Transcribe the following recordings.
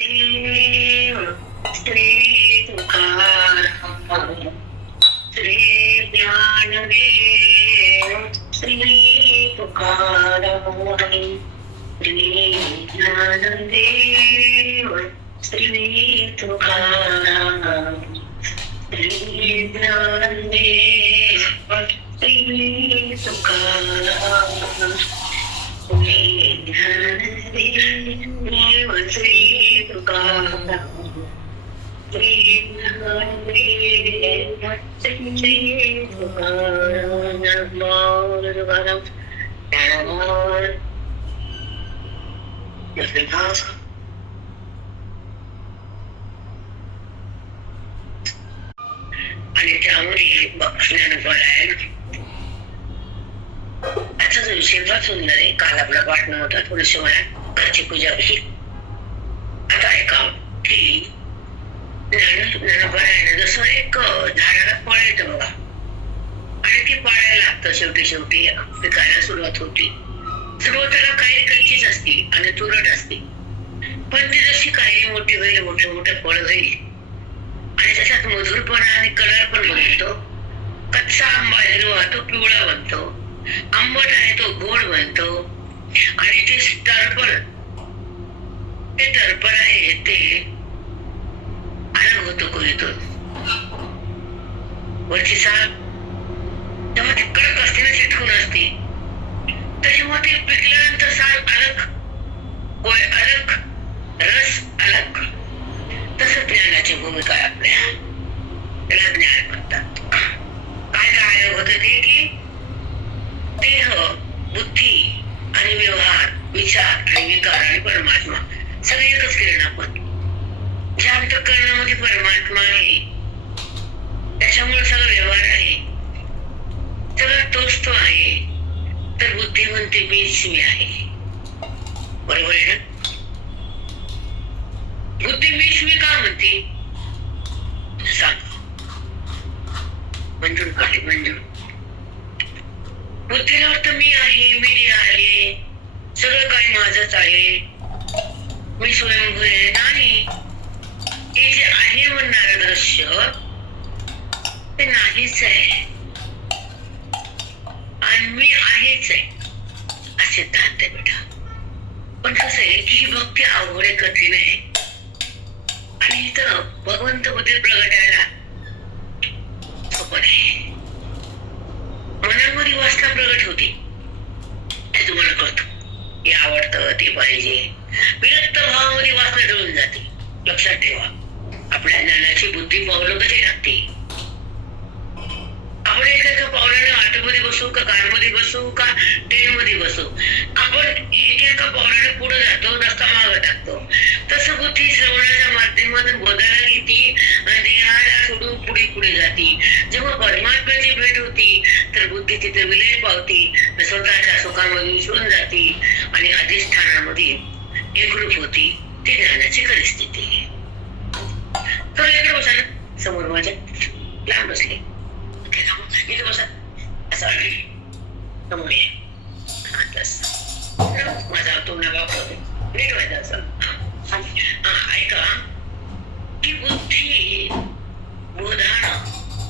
देव श्री तुकाराम श्री ज्ञानदेव श्री तुकाराम श्री ज्ञानदेव श्री तुकाराम श्री ज्ञानदेव श्री तुकाराम श्री ज्ञानदेव श्री तुकाराम श्री ज्ञानदेव श्री तुकाराम तुकाराम आणि त्यामुळे ज्ञानफळ आजचा जो विषय फार सुंदर आहे. काल आपला पाठ नव्हता, थोडीशी मला घरची पूजा होती. आता ऐका की ज्ञानफळ जसं एक झाडाला फळ येतं बघा, आणि ते पाळायला लागतं. शेवटी पिकायला सुरुवात होती. सुरुवातीला काही कच्चीच असते आणि तुरट असते, पण ती जशी काही मोठी होईल, मोठे फळ होईल आणि त्याच्यात मधुरपणा आणि कलर पण बनतो. कच्चा आंबा हिरवा तो पिवळा बनतो, आंबट आहे तो गोड बनतो, आणि ते टरफल आहे ते अलग होतो कोणीतून. वरची साल तेव्हा ती कडक असते ना, चिटकून असते, त्याच्यामुळे ते पिकल्यानंतर साल अलग, कोय अलग, रस अलग. तसं ज्ञानाची भूमिका आहे आपल्या, त्याला ज्ञान म्हणतात. काय होत ते की देह, बुद्धी आणि व्यवहार, विचार आणि विकार आणि परमात्मा सगळे एकच केलं आपण. ज्या अंतःकरणामध्ये परमात्मा आहे त्याच्यामुळे सगळं व्यवहार आहे, सगळं तोच तो आहे. तर बुद्धी म्हणते मीच मी आहे. बरोबर आहे ना? बुद्धी मीच मी का म्हणते सांग. मंजूर काढे मंजूर. बुद्धीला वाटतं मी आहे, मी आहे, सगळं काही माझंच आहे, मी स्वयंभू आहे. नाही, हे जे आहे म्हणणारं दृश्य ते नाहीच आहे आणि मी आहेच आहे असे सिद्धांत आहे बेटा. पण कसं आहे की ही भक्ती अवघड आहे, कठीण आहे, आणि इथं भगवंत बुद्धी प्रगटायला सोपं नाही. मनामध्ये वासना प्रगट होती, ते तुम्हाला कळतं. हे आवडतं, ते पाहिजे. विरक्त भावामध्ये वासना डळून जाते. लक्षात ठेवा, आपल्या ज्ञानाची बुद्धी पावलं कशी लागते. आपण एका पावलाने ऑटोमध्ये बसू का, कारमध्ये बसू का, ट्रेन मध्ये बसू, आपण एका पावलाने पुढे जातो, रस्ता मागे टाकतो. तसं बुद्धी श्रवणाच्या माध्यमातून बोधायला घेते आणि देहाला सोडून पुढे जाते. जेव्हा परमात्म्याची भेट होती तर बुद्धी तिथे विलय पावती, स्वतःच्या सुखामध्ये विसरून जाते आणि अधिष्ठानामध्ये एकरूप होती. ती ज्ञानाची खरी स्थिती. तर इकडे बसा ना, समोर माझ्या लांब बसले, इथे बसा, असं समोर ये. माझा तोंडा वापरतो नीट व्हायचं असं. ऐका की बुद्धी बोधानं,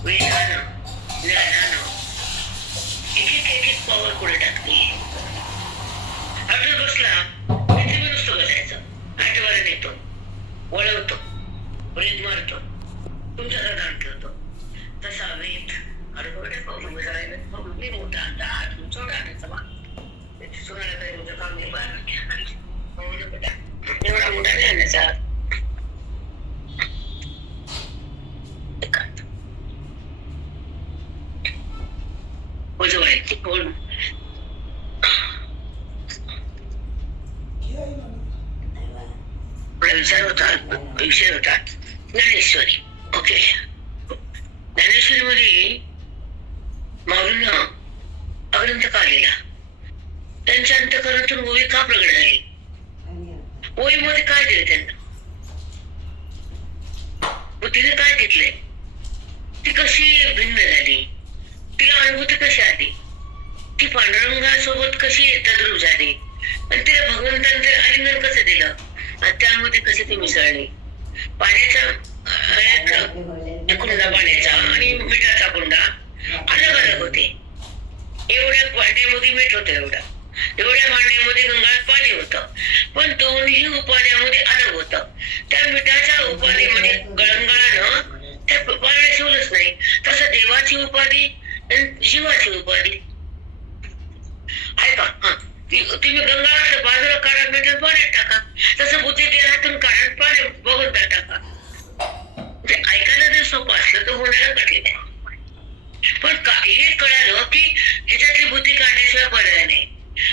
वेदानं, ज्ञानानं एक पावर पुढे टाकते. आठवत बसला तिथे मी नुसतं बसायचं, आठवड्याने येतो, वळवतो, ब्रेक मारतो, तुमचा दान करतो. तसा वेद मोठा दाट छोटा सोनाला काही तुमचं काम नाही. एवढा मोठा ज्ञानाचा विषय होता ज्ञानेश्वरी. ओके, ज्ञानेश्वरी मध्ये माऊलींना अग्रंथ का लिहिला, त्यांच्या अंतःकरणातून ओवी का प्रगट झाली, ओवीमध्ये काय दिले त्यांना, बुद्धीने काय घेतले, ती कशी भिन्न झाली, तिला अनुभूती कशी आली, ती पांडुरंगासोबत कशी तद्रूप झाली, आणि तिला भगवंतांचे आलिंगन कसं दिलं, आणि त्यामध्ये कशी परिस्थिती मिसळली. पाण्याचा कुंडा पाण्याचा आणि मिठाचा कुंडा अलग अलग होते. एवढ्या भांड्यामध्ये मीठ होतं, एवढ्या भांड्यामध्ये गंगाळ पाणी होतं, पण दोन्ही उपाध्यामध्ये अलग होतं. त्या मिठाच्या उपाधीमध्ये गळंगळानं त्या पाण्याला शिवलंच नाही. तसं देवाची उपाधी आणि जीवाची उपाधी आहे का? तुम्ही गंगाळाचं बाजूला काढा, मिठ पाण्यात टाका. तसं बुद्धी देहातून काढा, पाण्यात बघून टाका. ऐकायला जर सोपं असलं तर होणारा कठीण आहे. पण हे कळालं की ह्याच्यातली बुद्धी काढण्याशिवाय पर्याय नाही.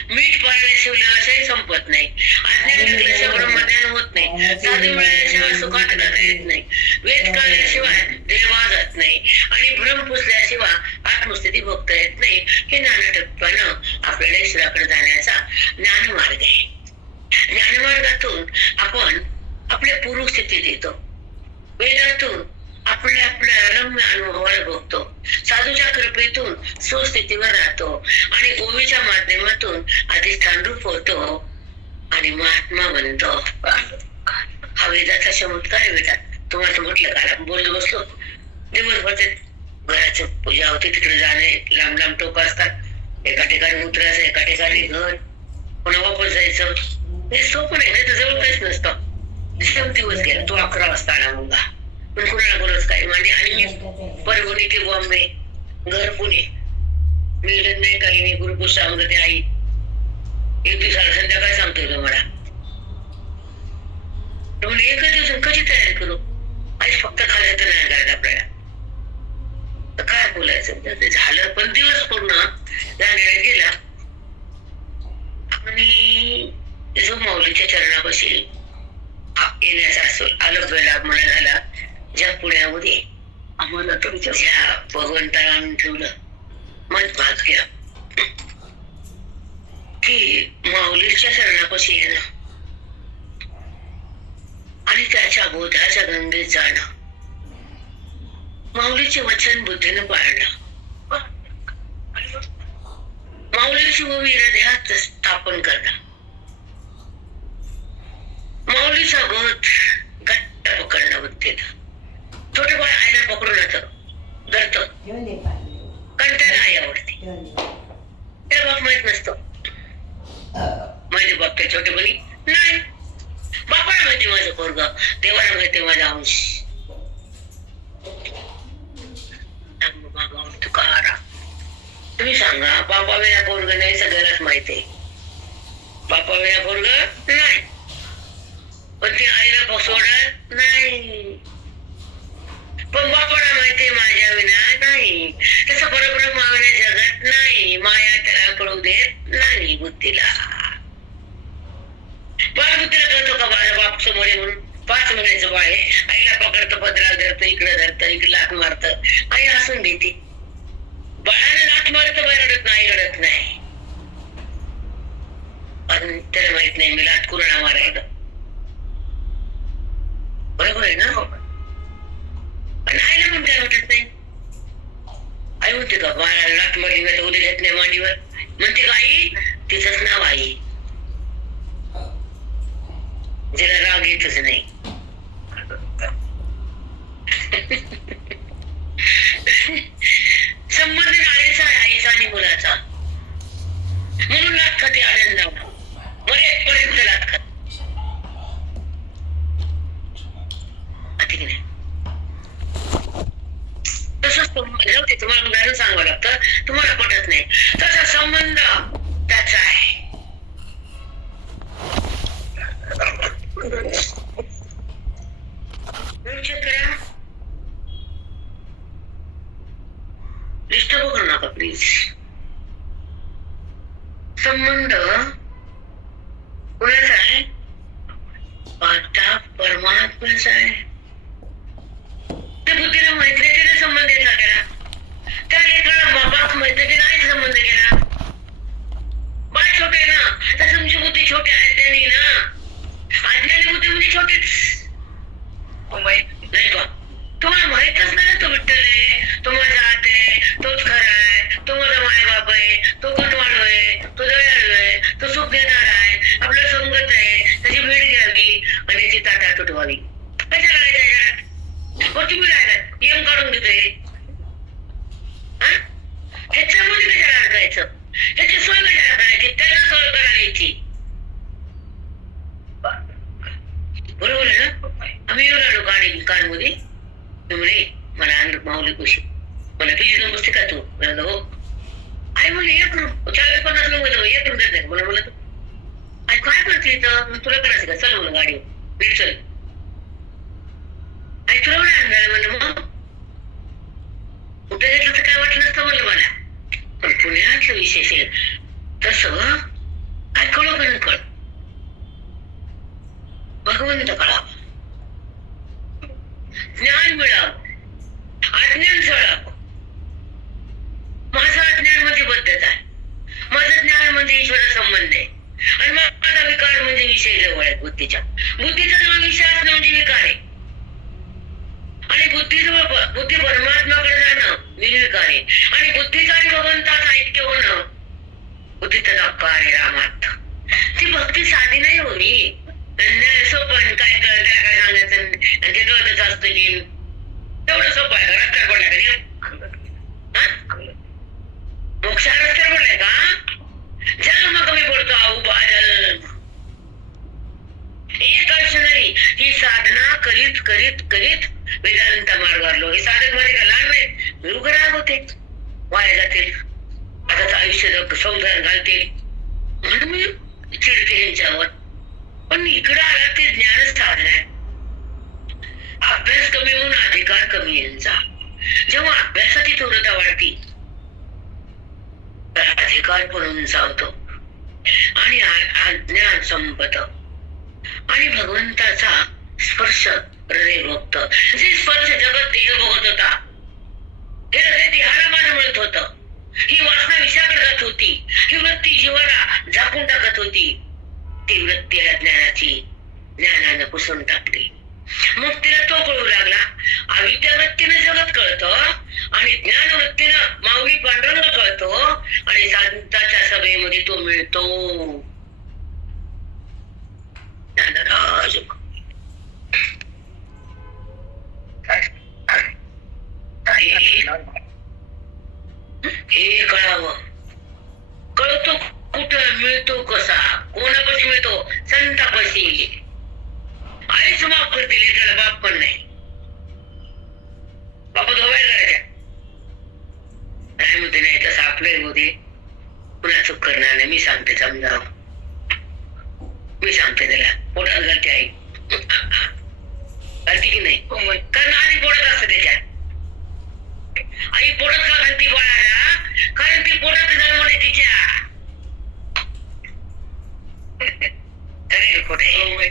मीठ पाळल्याशिवाय असंही संपत नाही. आज्ञा लागल्याशिवाय ब्रह्मज्ञान होत नाही. साधू मिळाल्याशिवाय सुखात जाता येत नाही. वेद कळल्याशिवाय देवा जात नाही. आणि भ्रम पुसल्याशिवाय आत्मस्थिती भोगता येत नाही. हे ज्ञानटप्पानं आपल्याला ईश्वराकडे जाण्याचा ज्ञानमार्ग आहे. ज्ञानमार्गातून आपण आपल्या पूर्व स्थितीत येतो. वेदातून आपल्या रम्य अनुभवाला बघतो. साधूच्या कृपेतून सुस्थितीवर राहतो आणि ओवीच्या माध्यमातून अधिष्ठान रूप होतो आणि महात्मा बनतो. हा वेदाचा चमत्कार आहे. वेदात तुम्हाला म्हटलं का, बोललो बसलो दिवसभर ते घराची पूजा होती, तिकडे जाणे, लांब लांब टोक असतात. एका ठिकाणी उतरायचं, एका ठिकाणी घर, पुन्हा वापस जायचं. हे सोपं नाही, तर जवळ काहीच नसतं. दिवस गेला, तो 11 वाजता आला मुलगा. पण कुणाला बोलत काही म्हणजे, आणि मी परभणी ते बॉम्बे, घर पुणे, मिळत नाही काही नाही. गुरुकुल सांगते आई, एक दिवसाला संध्याकाळी सांगतोय तुम्हाला. म्हणजे एकच दिवस कशी तयारी करू? आई फक्त खाल्लं तर नाही करायचं आपल्याला, तर काय बोलायचं. ते झालं, पण दिवस पूर्ण जाण्याला गेला. आणि जो माऊलीच्या चरणापाशी येण्याचा असो अलग वेळा मला झाला. ज्या पुण्यामध्ये आम्हाला तुमच्या भगवंताला ठेवलं, मत भाग्य की माऊलीच्या चरणापाशी येणं आणि त्याच्या बोधाच्या गंगेत जाणं, माऊलीचे वचन बुद्धीनं पाळणं, माऊलीची ओवी हृदयात स्थापन करणं, माऊलीचा बोध घट्ट पकडणं बुद्धीनं. छोटे बाळ आईला पकडून धरतो, कारण त्याला आई आवडते. त्याला बाप माहित नसतो. माझे बाप त्या छोटे बनी नाही. बापाला माहिती माझं पोरग, देवाला माहिती माझा अंश. तुम्ही सांगा, बापा विना पोरग नाही, सगळ्यालाच माहिती. बापा विना पोरग नाही, पण ती आईला सोडत नाही. पण बापाला माहिती माझ्या विना नाही. तसं परब्रह्म मागण्या जगात नाही. माया त्याला कळू देत नाही बुद्धीला. बाळबुद्धीला कळतो का माझा बाप समोर म्हणून? 5 महिन्याचं बाळ आहे, आईला पकडतं, पदराला धरतं, इकडे धरतं, इकडे लाथ मारतं. आई हसून देते. बाळाला लाथ मारत, बाहेर रडत नाही, रडत नाही. आणि त्याला माहित नाही मी लाथ कुणाला मारायला. बरोबर आहे ना? पण आईला पण काय वाटत नाही. आई म्हणते का बाळाला लाथ मारली तर उद्या घेत नाही मांडीवर? म्हणते का आई? तिचंच नाव आई, जिला राग येतच नाही. संबंध नाळेचा आहे आईचा आणि मुलाचा, म्हणून लाथ खाते आनंदावर, मरेपर्यंत लाथ खाते. तसंच तुम्हाला उदाहरण सांगावं लागतं, तुम्हाला पटत नाही. तसा संबंध त्याचा आहे. डिस्टर्ब करू नका प्लीज. संबंध कोणाचा आहे? परमात्म्याचा आहे. ते बुद्धीला मैत्री केला, संबंध येतला केला. त्या लेकराला बाप मैत्री नाही संबंध केला. बाळ छोटे ना, तर तुमची बुद्धी छोटी आहे त्यांनी ना. अज्ञानी बुद्धी म्हणजे छोटीच नाही का? तुम्हाला माहितच नाही तो विठ्ठल आहे, तो माझा हात आहे, तोच खरा आहे, तो माझा मायबाप आहे, तो गुणवाळू आहे, तो दयाळू आहे, तो सुख देणार आहे, आपलं संगत आहे, त्याची भेट घ्यावी आणि त्याची ताटातूट मग तुम्ही राहिलात यम काढून देतोय. ह्याच्यामध्ये कशाला अडकायचं, ह्याची सोय कशाला करायची, त्याला सोय करायची. बरोबर आहे ना. आम्ही येऊन आलो कानमध्ये. म्हणे मला आणलं माऊली कुशी, मला तुझी नमस्ते का तू म्हणलं हो. आई म्हणे एक रूम 40-50 रूम एक रूम देत नाही मला. म्हणलं आई काय करते इथं, तुला करायचं का, चल म्हणलं गाडी नीट चल. आई तुला म्हणा आणणार म्हणलं, मग कुठे घेतलं तर काय वाटलं नसतं म्हणलं मला. पण पुण्यातलं विशेष आहे तसं काय कळो कळ भगवंत कळावं, ज्ञान मिळावं, अज्ञान सोडावं. माझं अज्ञान मध्ये बद्धता आहे, माझं ज्ञान म्हणजे ईश्वर संबंध आहे, आणि माझा विकार म्हणजे विषय जवळ आहे बुद्धीच्या. बुद्धीचा जवळ विषय असणं म्हणजे विकार आहे, आणि बुद्धी परमात्माकडे जाणं निर्विकार आहे, आणि बुद्धीचा आणि भगवंताचं ऐक्य होणं बुद्धीचा कार्य रामात. ती भक्ती साधी नाही होई, सोपं काय कळत काय सांगायचं, आणि ते कळतच असतं की तेवढं सोपं आहे का, रस्त्यावर पडलाय का, मोक्षा रस्त्यावर पडलाय का, जन्म कमी पडतो उभा जन्म. एक अंश नाही, ही साधना करीत करीत करीत वेदांत मार्गावरलो. हे साधक मध्ये का लहान नाही, रुग्राग होते, वाया जातील, आता आयुष्य संसार घालतील म्हणून मी चिडते यांच्यावर. पण इकडे आला ते ज्ञान साधना आहे. अभ्यास कमी होऊन अधिकार कमी यांचा. जेव्हा अभ्यासाची तीव्रता वाढती अधिकार पण उंचावतो, आणि ज्ञान संपत, आणि भगवंताचा स्पर्श हृदय भोगत. जे स्पर्श जगत देह भोगत होता, हे हृदय देहाला माझं मिळत होत. ही वासना विषयाकडे जात होती, ही वृत्ती जीवाला झाकून टाकत होती. ती वृत्ती ज्ञानाची ज्ञानानं पुसून टाकली. मग तिला तो कळू लागला. अविद्या वृत्तीनं जगत कळतं, आणि ज्ञान वृत्तीनं माऊली पांडुरंग कळतो, आणि संतांच्या सभेमध्ये तो मिळतो. ज्ञानराज हे कळावं. कळतो कुठं, मिळतो कसा, कोणापाशी मिळतो, संतापाशी. आईच माफ करते, लेकराला बाप पण नाही. बाबा दोबायला करायच्या नाही म्हणते, नाही तसं आपलं होते, पुन्हा चूक करणार नाही. मी सांगते, समजावं, मी सांगते त्याला, पोटात घालते आई, घालते की नाही, कारण आधी पोटात असतं त्याच्या. आई पोटात का घालती बाळाला, कारण ती पोटात जन्मले तिच्या. खरे खोटे.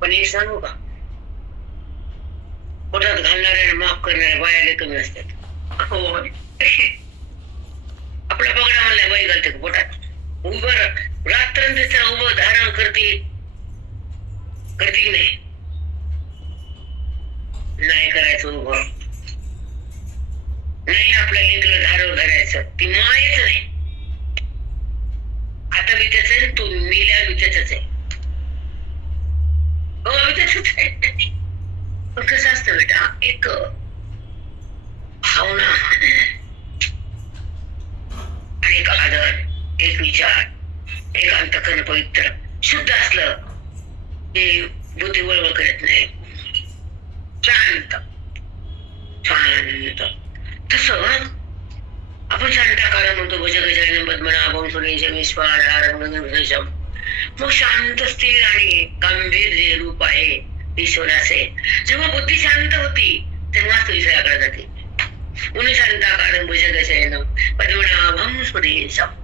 पण एक सांगू का, पोटात घालणाऱ्या माफ करणाऱ्या बायाला कमी असतात. आपला पगडा म्हणलाय बाई घालते पोटात, उभं रात्रंदिवस उभं धारण करते की नाही, नाही करायचं उभं, नाही आपल्या लेकरं धारण धरायचं. ती मायच नाही. आता मी त्याच आहे, तू मेल्या मी त्याच आहे. हो मी त्याच आहे. पण कसं असतं बेटा, एक भावना आणि एक आदर, एक विचार, एक अंतःकरण पवित्र शुद्ध असलं की बुद्धी वळवळ करत नाही. शांत शांत. तसं आपण शांताकार म्हणतो, भज गजानन पद्मनाभं सुरेशं विश्वाधारं गगनसदृशं. मग शांत स्थिर आणि गांभीर्य रूप आहे ईश्वराचे. जेव्हा बुद्धी शांत होती तेव्हाच तो ईश्वराकडे जाते. म्हणून शांताकारं भज गजानन पद्मनाभं सुरेशं.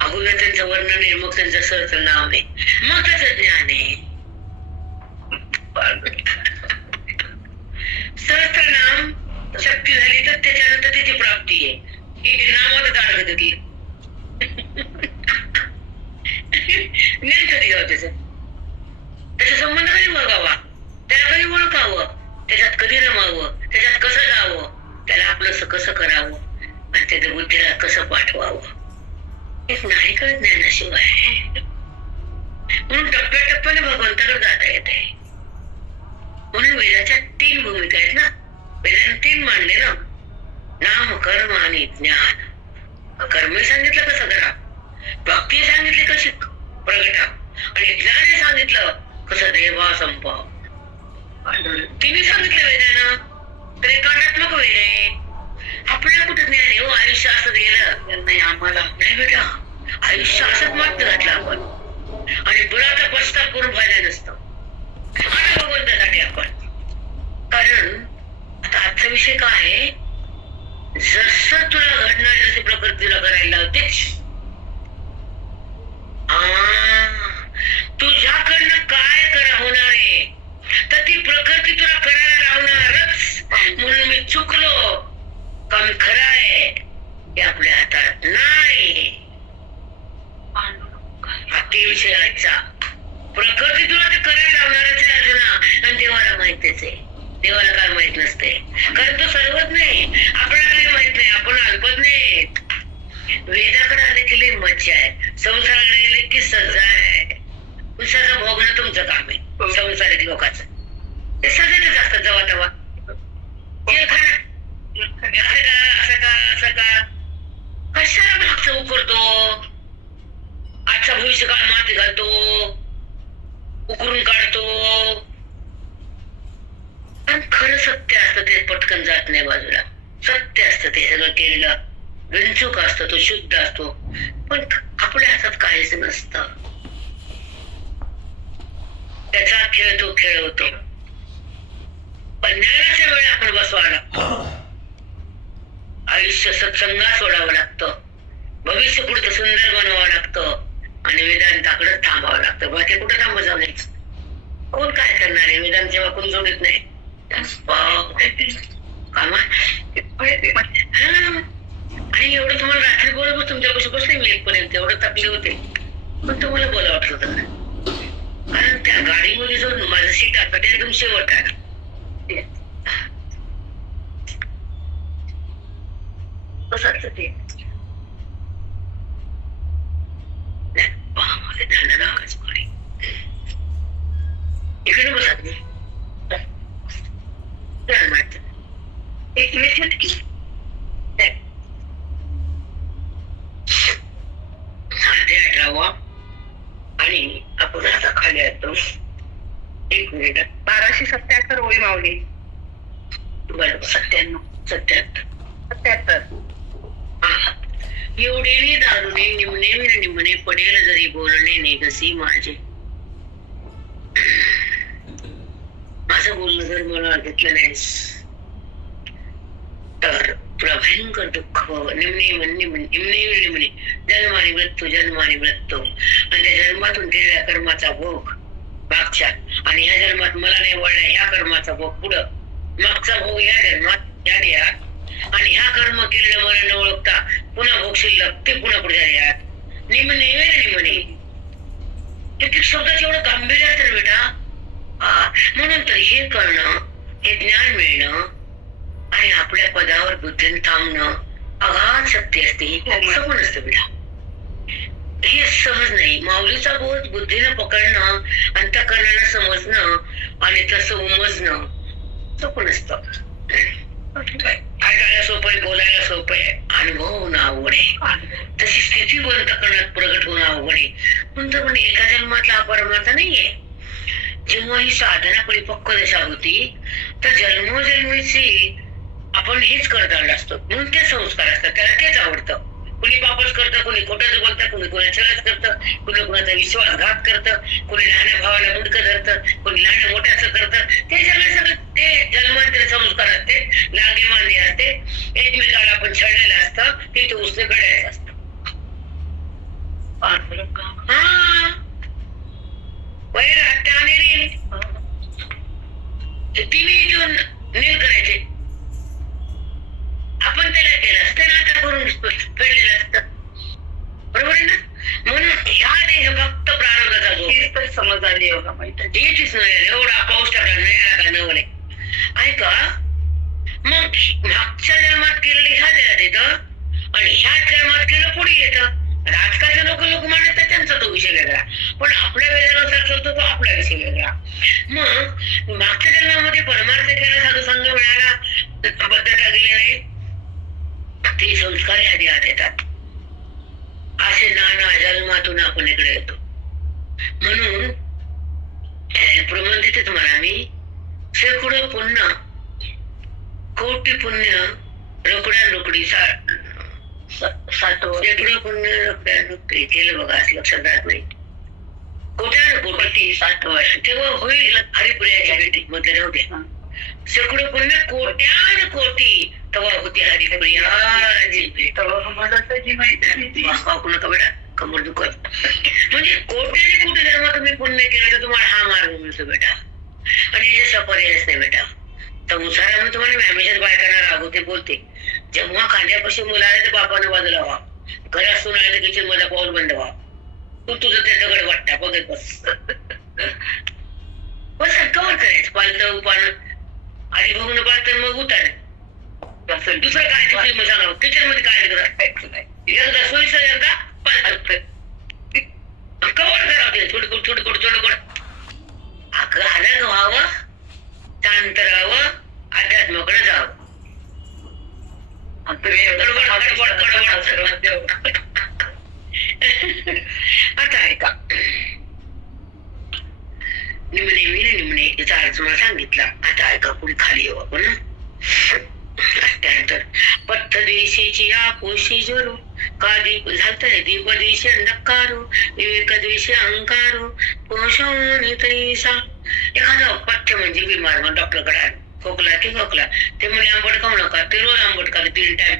अगोदर त्यांचं वर्णन आहे, मग त्यांचं सहस्र नाम आहे, मग त्याचं ज्ञान आहे. सहस्र नाम शक्ती झाली तर त्याच्यानंतर त्याची प्राप्ती आहे. ही नामातच अडकत होती. ज्ञान कधी गाव त्याचा संबंध कधी बघावा, त्याला कधी ओळखावं, त्याच्यात कधी रमावं, त्याच्यात कसं जावं, त्याला आपलं कसं करावं, आणि त्याच्या बुद्धीला कसं पाठवावं, एक नाही कळत ज्ञानाशिवाय. म्हणून टप्प्याटप्प्याने भगवंताकडे जाता येते. भूमिका आहेत ना. वेदांत 3 मांडले ना, नाम कर्म आणि ज्ञान. कर्म सांगितलं कसं करा, भक्ती सांगितली कशी प्रगटा, आणि ज्ञान सांगितलं कसं देवा संपव. तिने सांगितलं वेदानं. तर एकात्मक वेद आहे. आपल्याला कुठं ज्ञान आहे हो? आयुष्य असं गेलं नाही आम्हाला. नाही बेटा, आयुष्य असंच मागत घातलं आपण, आणि बुडाचा पस्ताव करून फायदा नसतो. आता भगवंतासाठी आपण, कारण आता आजचा विषय काय आहे, जसं तुला घडणार जशी प्रकृतीला करायला लावतेच. तुझ्याकडनं काय करा होणार आहे, तर ती प्रकृती तुला करायला लावणारच. म्हणून मी चुकलो का मी खरं आहे हे आपल्या हातात नाही. हा ते विषय आजचा. प्रकृती तुला ते करायला लावणारच आहे अर्जुना, आणि देवाला माहितीच आहे. देवाला काय माहित नसते, कारण तो सर्वच नाही. आपल्याला काही माहित नाही, आपण अल्पच नाही. वेदाकडे आले की लई मज्जा आहे, संसाराकडे गेले की सजा आहे. सजा भोगणं तुमचं काम आहे. संसारिक लोकांचं ते सजाच असतात. जेव्हा तेव्हा असं का कशाला मागचं उकरतो, आजचा भविष्य काळ माती घालतो, उकरून काढतो. पण खरं सत्य असतं ते पटकन जात नाही बाजूला. सत्य असतं ते सगळं केलेलं विंचूक असतं, तो शुद्ध असतो, पण आपल्या हातात काहीच नसतं. त्याचा खेळ तो खेळवतो. पण ज्ञानाच्या वेळी आपण बसवावं लागतं. आयुष्य सत्संगात सोडावं लागतं, भविष्य पुढचं सुंदर बनवावं लागतं, आणि वेदांताकडे थांबावं लागतं. बाकी कुठं थांबत जाऊ नये. कोण काय करणार आहे? वेदांत जेव्हा कोण सोडत नाही. आणि एवढं तुम्हाला रात्री बोलत तुमच्यापाशी बसले मी 1 पर्यंत, एवढं थकले होते, पण तुम्हाला बोला वाटलं होतं, कारण त्या गाडीमध्ये जो माझं सीट आता ते एकदम शेवट आहे. कसं ते इकडे बसत नाही. एक मिनिट की ते 18वा, आणि आपण आता खाली येतो. 1 मिनिट. 1277 ओळी मावली. बरोबर. 77. एवढे दारुणे निमणे निमणे पडेल जरी बोलणे नेगसी माझे. माझं बोलणं जर मला घेतलं नाहीस तर तुला भयंकर दुःख. निमणे जन्माने मृत्यू, आणि त्या जन्मातून केलेल्या कर्माचा भोग मागच्या, आणि ह्या जन्मात मला नाही वळल्या ह्या कर्माचा भोग पुढं, मागचा भोग ह्या जन्मात या देहात, आणि ह्या कर्म केलेलं मला न ओळखता पुन्हा भोग शिल्लक ते पुन्हा पुढच्या देहात. निमणे एक शब्दाचं एवढं गांभीर्य असेल बेटा. म्हणून तर हे करणं, हे ज्ञान मिळणं, आणि आपल्या पदावर बुद्धीने थांबणं अगाध शक्ती असते. सोपं नसतं बेटा, हे सहज नाही. माऊलीचा बोध बुद्धीनं पकडणं, अंतःकरणाला समजणं, आणि तसं उमजणं सोपं नसतं. ऐकायला सोपं आहे, बोलायला सोपं आहे, अनुभव होणं अवघड आहे. तशी स्थिती अंतःकरणात प्रगट होणं अवघड आहे. पण एका जन्मातला हा परमार्थ नाहीये. जेव्हा ही साधना परिपक्व दशा होती, तर जन्मोजन्मीची आपण हेच करत आलो असतो, म्हणून ते संस्कार असतात. त्याला तेच आवडतं. कुणी पापच करतं, कुणी खोटंच बोलतं, कुणी कोणाच्याच करतं, कुणी कुणाचा विश्वासघात करतं, कुणी लहान भावाला मुंडकं धरतं, कुणी लहान मोठ्याचं करतं. ते सगळं ते जन्मांतरीचे संस्कार असते, लागेमांदी असते. एकमेकाला आपण छळलेलं असतं, ते उसने गडायचं असतं. वैर हत्या आणि रील तिन्ही इथून नील करायचे. आपण त्याला केलं असतं, नाटक करून फेडलेलं असतं. बरोबर आहे ना? म्हणून ह्या देह फक्त प्रारंभाचा जो समज आली एवढा माहिती हेच नाही. एवढा पाऊस टाकला नाही आला का नवले. ऐका, मग मागच्या जन्मात केलेलं ह्या देहात येतं, आणि ह्या जन्मात केलं पुढे येतं. आजकालचे लोक मानतात त्यांचा तो विषय वेगळा, पण आपल्या वेळेनुसार चालतो तो आपला विषय वेगळा. मग मागच्या जन्मामध्ये परमार्थ केला, साधुसंग मिळाला, बद्धता गेली नाही, ते संस्कार आधी आत येतात. असे नाना जन्मातून आपण इकडे येतो. म्हणून प्रमाण देते तुम्हाला मी, शेकडो पुण्य, कोटी पुण्य, रोकड्या रोकडी शेकडो पुण्य रोकड्या रोकडी केलं बघा, असं लक्षात राहत नाही. कोट्यान कोटी 60 वर्ष तेव्हा होईल हरिप्रियाची भेटी. मग राहू दे, शेकडो पुण्य कोट्यान कोटी तेव्हा होती हरिप्रियाची भेट. नका बेटा, कमर दुखत. म्हणजे कोट्याने कोटी जन्म तुम्ही पुण्य केलं तर तुम्हाला हा मार्ग मिळतो बेटा. आणि याच्या पर्यायच नाही बेटा. तर मुसारामध्ये तुम्हाला मी हमेशाच बायकांना रागवते, बोलते, जेव्हा खांद्यापाशी मुलं आले तर बापानं बाजूला व्हा, घरात सून आले तर किचन मध्ये पाऊल बंद व्हा, तू तुझं ते दगड वाटता बघत बस. बस कवर करायचं, पालतं पानं आधी बघून पालतं मग उतार. दुसरं काय तुम्ही मग सांगा, किचन मध्ये काय करायचं, एकदा सोयीसर एकदा पालतं कवर करावं, थोडं थोडं अलग व्हावं, शांत राहावं, अध्यात्माकडे जावं. आता ऐका, निमणे याचा अर्थ मला सांगितला. आता ऐका, पुढे खाली येऊ आपण. त्यानंतर पत्थ द्वेषेची आपोशी जरू, का दीप झालतंय दीप द्वेष अंधकारू, विवेक द्वेष अहंकारू, पोषण तैसा. एखादा पथ्य म्हणजे बिमार, मग डॉक्टरकडे आला, खोकला की खोकला, ते म्हणजे आंबट खाऊ नका, ते रोज आंबट खा 3 टाइम.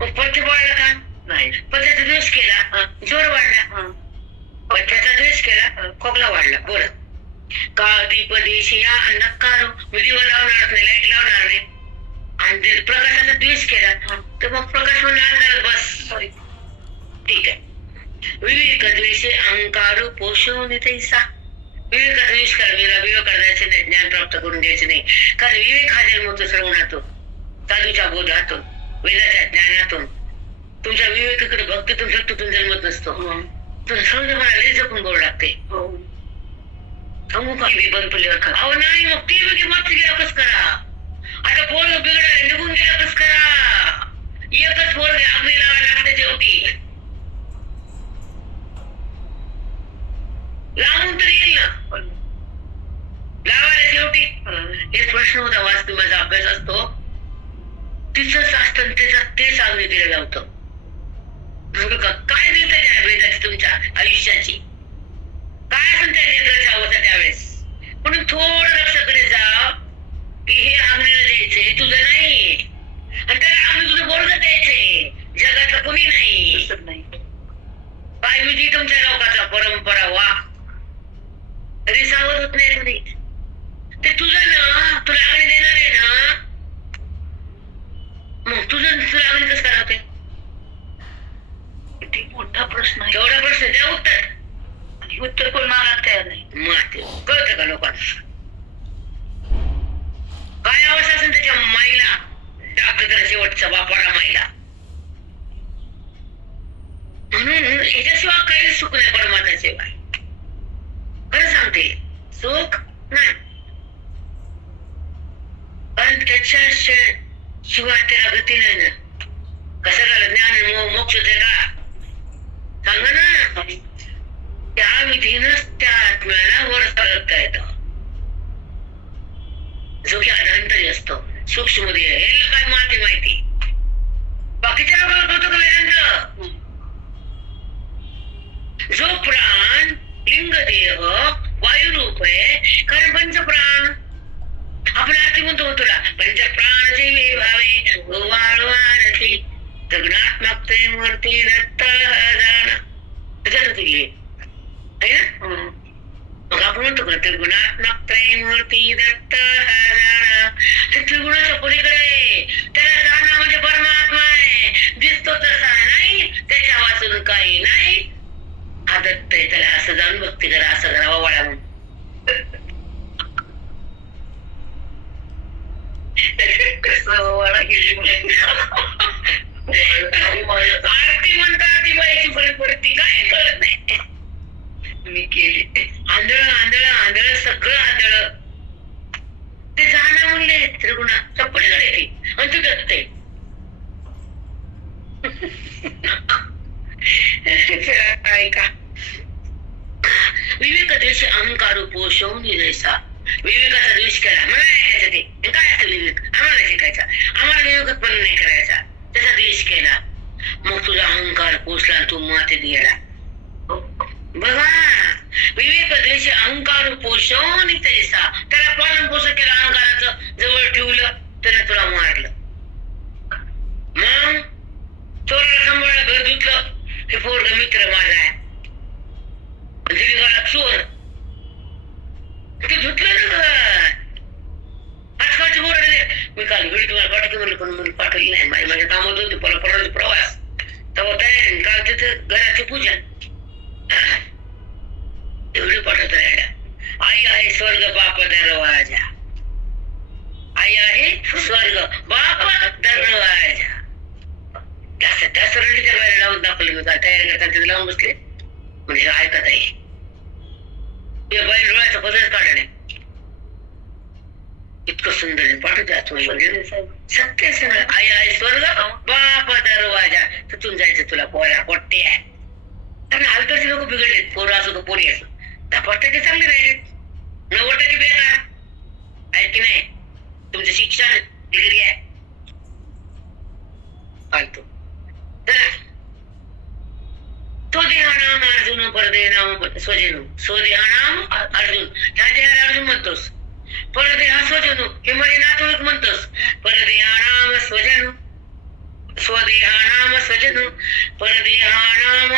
मग पथ्य वाढला का नाही, पथ्याचा द्वेष केला जोर वाढला, पथ्याचा द्वेष केला खोकला वाढला. बोला, का दीप देशी या नकार विधीवर लावणार नाही, लाईट लावणार नाही, आणि प्रकाशाचा द्वेष केला तर मग प्रकाश म्हणजे अंधारात बस. ठीक आहे. विवेक द्वेष अहंकार पोषण तैसा. विवेक द्वेष करा, विवेक करायचे नाही, ज्ञान प्राप्त करून द्यायचे नाही. कारण विवेक हा जन्मतो श्रवणातून, साधूच्या बोधातून, वेदाच्या ज्ञानातून. तुमच्या विवेकाकडे भक्तीतून शक्तीतून जन्मत नसतो. समजा मला लय जपून गोड लागते, बंद पडल्यावर खा. अहो नाही, मग ते वेगळी मागची गेला कस करा. आता पोरग बिघडायला निघून गेला कस करा. एकच पोरग आगरी लावायला लागते शेवटी, लावून तर येईल ना लावायला शेवटी. एक प्रश्न होता, वास्तविक अभ्यास असतो, तिचंच असतं तेच आग्री दिलं लावतं. काय देत त्या वेदाची तुमच्या आयुष्याची, काय असेल त्या लेकराच्या अवस्था त्यावेळेस. म्हणून थोडं लक्ष कडे जा की हे आग्नेला द्यायचंय तुझं नाही, आणि त्याला आम्ही तुझं बोलणं द्यायचंय, जगातलं कोणी नाही. काय विधी तुमच्या लोकांचा परंपरा वा तरी सावध होत नाही कधी. ते तुझं ना, तुला आग्ने देणार आहे ना, मग तुझं तुला आग्ने कसं करावते. किती मोठा प्रश्न आहे. एवढा प्रश्न द्या उत्तर, उत्तर कोण मागत काय नाही. कळतं का लोकांना काय अवस्था असेल त्याच्या माईला, डाक्टर शेवटचा बापाला माईला. म्हणून याच्याशिवाय काही सुख नाही परमात्म्याशिवाय. खरं सांगते, सुख नाही. कारण त्याच्या शिवाय त्याला गती नाही ना. कसं झालं ज्ञान मोक्ष ते का सांगा ना. त्या विधीनच त्या आत्म्याला वर सरकता येतं, जो की अधांतरी असतो, सूक्ष्म मध्ये. हे काय माहिती बाकीच्या लोकांना कळतो का वेदांत. जो प्राण लिंग देह वायुरूप आहे, कारण पंचप्राण आपण आरती म्हणतो तुला, पंचप्राण जीवे भावे वाळवारती तग्नात्मकते मूर्ती दत्त जाण. त्याच्यात गेली आहे ना. मग आपण म्हणतो का त्रिगुणात्मक त्रयमूर्ती दत्त जाण. ते त्रिगुणाच्या पलीकडे, त्याला जाणं म्हणजे परमात्मा आहे. दिसतो तसा नाही, त्याच्या वाचून काही नाही. हा दत्त आहे, त्याला असं जाऊन भक्ती करा, असं करा वाळा म्हणून. कसं वाळा गेली आरती म्हणतात ती बाईची बरी पडती, काय कळत नाही. मी केली आंधळ आंधळ आंधळ सगळं आंधळ ते जाणं म्हणले त्रिगुणा चप्पलीकडे ती आणि तू दत्ते ऐका विवेक द्वेष अहंकार पोषवून जैसा विवेकाचा द्वेष केला मला ऐकायचं ते काय असतं विवेक आम्हाला शिकायचा आम्हाला विवेक पण नाही करायचा त्याचा द्वेष केला मग तुझा अहंकार पोचला तू मातेत गेला बघा विवेक द्वेष अहंकार पोषवून जैसा त्याला पालन पोषण केलं अहंकाराचं जवळ ठेवलं त्याने तुला मारलं मग चोराला सांभाळलं घर धुतलं हे पोरग मित्र माझा आहे दिलीगाळा चोर ते धुतलं ना आजकालची पोरं मी काल घरी तुम्हाला पाठवतो म्हणलं पण मला पाठवली नाही माझ्या कामात होते परत प्रवास तेव्हा तयारी काल तिथं घराची पूजा एवढी पाठवत राहिला आई आहे स्वर्ग बाप दरवाजा आई आहे स्वर्ग बाप दरवाजा त्या सरळीच्या बाहेर लावून दाखवले मी काल तयारी करताना तिथे लावून बसले म्हणजे ऐकत आहे ते बैल डोळ्याचा पदर काढणे इतकं सुंदर पाठवते सत्य सगळं आई आहे स्वर्ग बाप दरवाजा तिथून जायचं तुला पोऱ्या पोट्टे आहे कारण हलकरचे लोक बिघडलेत पोरं असो तर पोरी असो 10% चांगले राहिले 90% बेकार आहे की नाही तुमचं शिक्षण डिग्री आहे फालतू स्वदेहानाम अर्जुन परदेहानाम स्वदेहानाम अर्जुन ह्या देहाला अर्जुन म्हणतोस परदेहा स्वजन हे मध्ये नातवक म्हणतोस परदेहानाम स्वजन स्वदेहानाम स्वजन परदेहानाम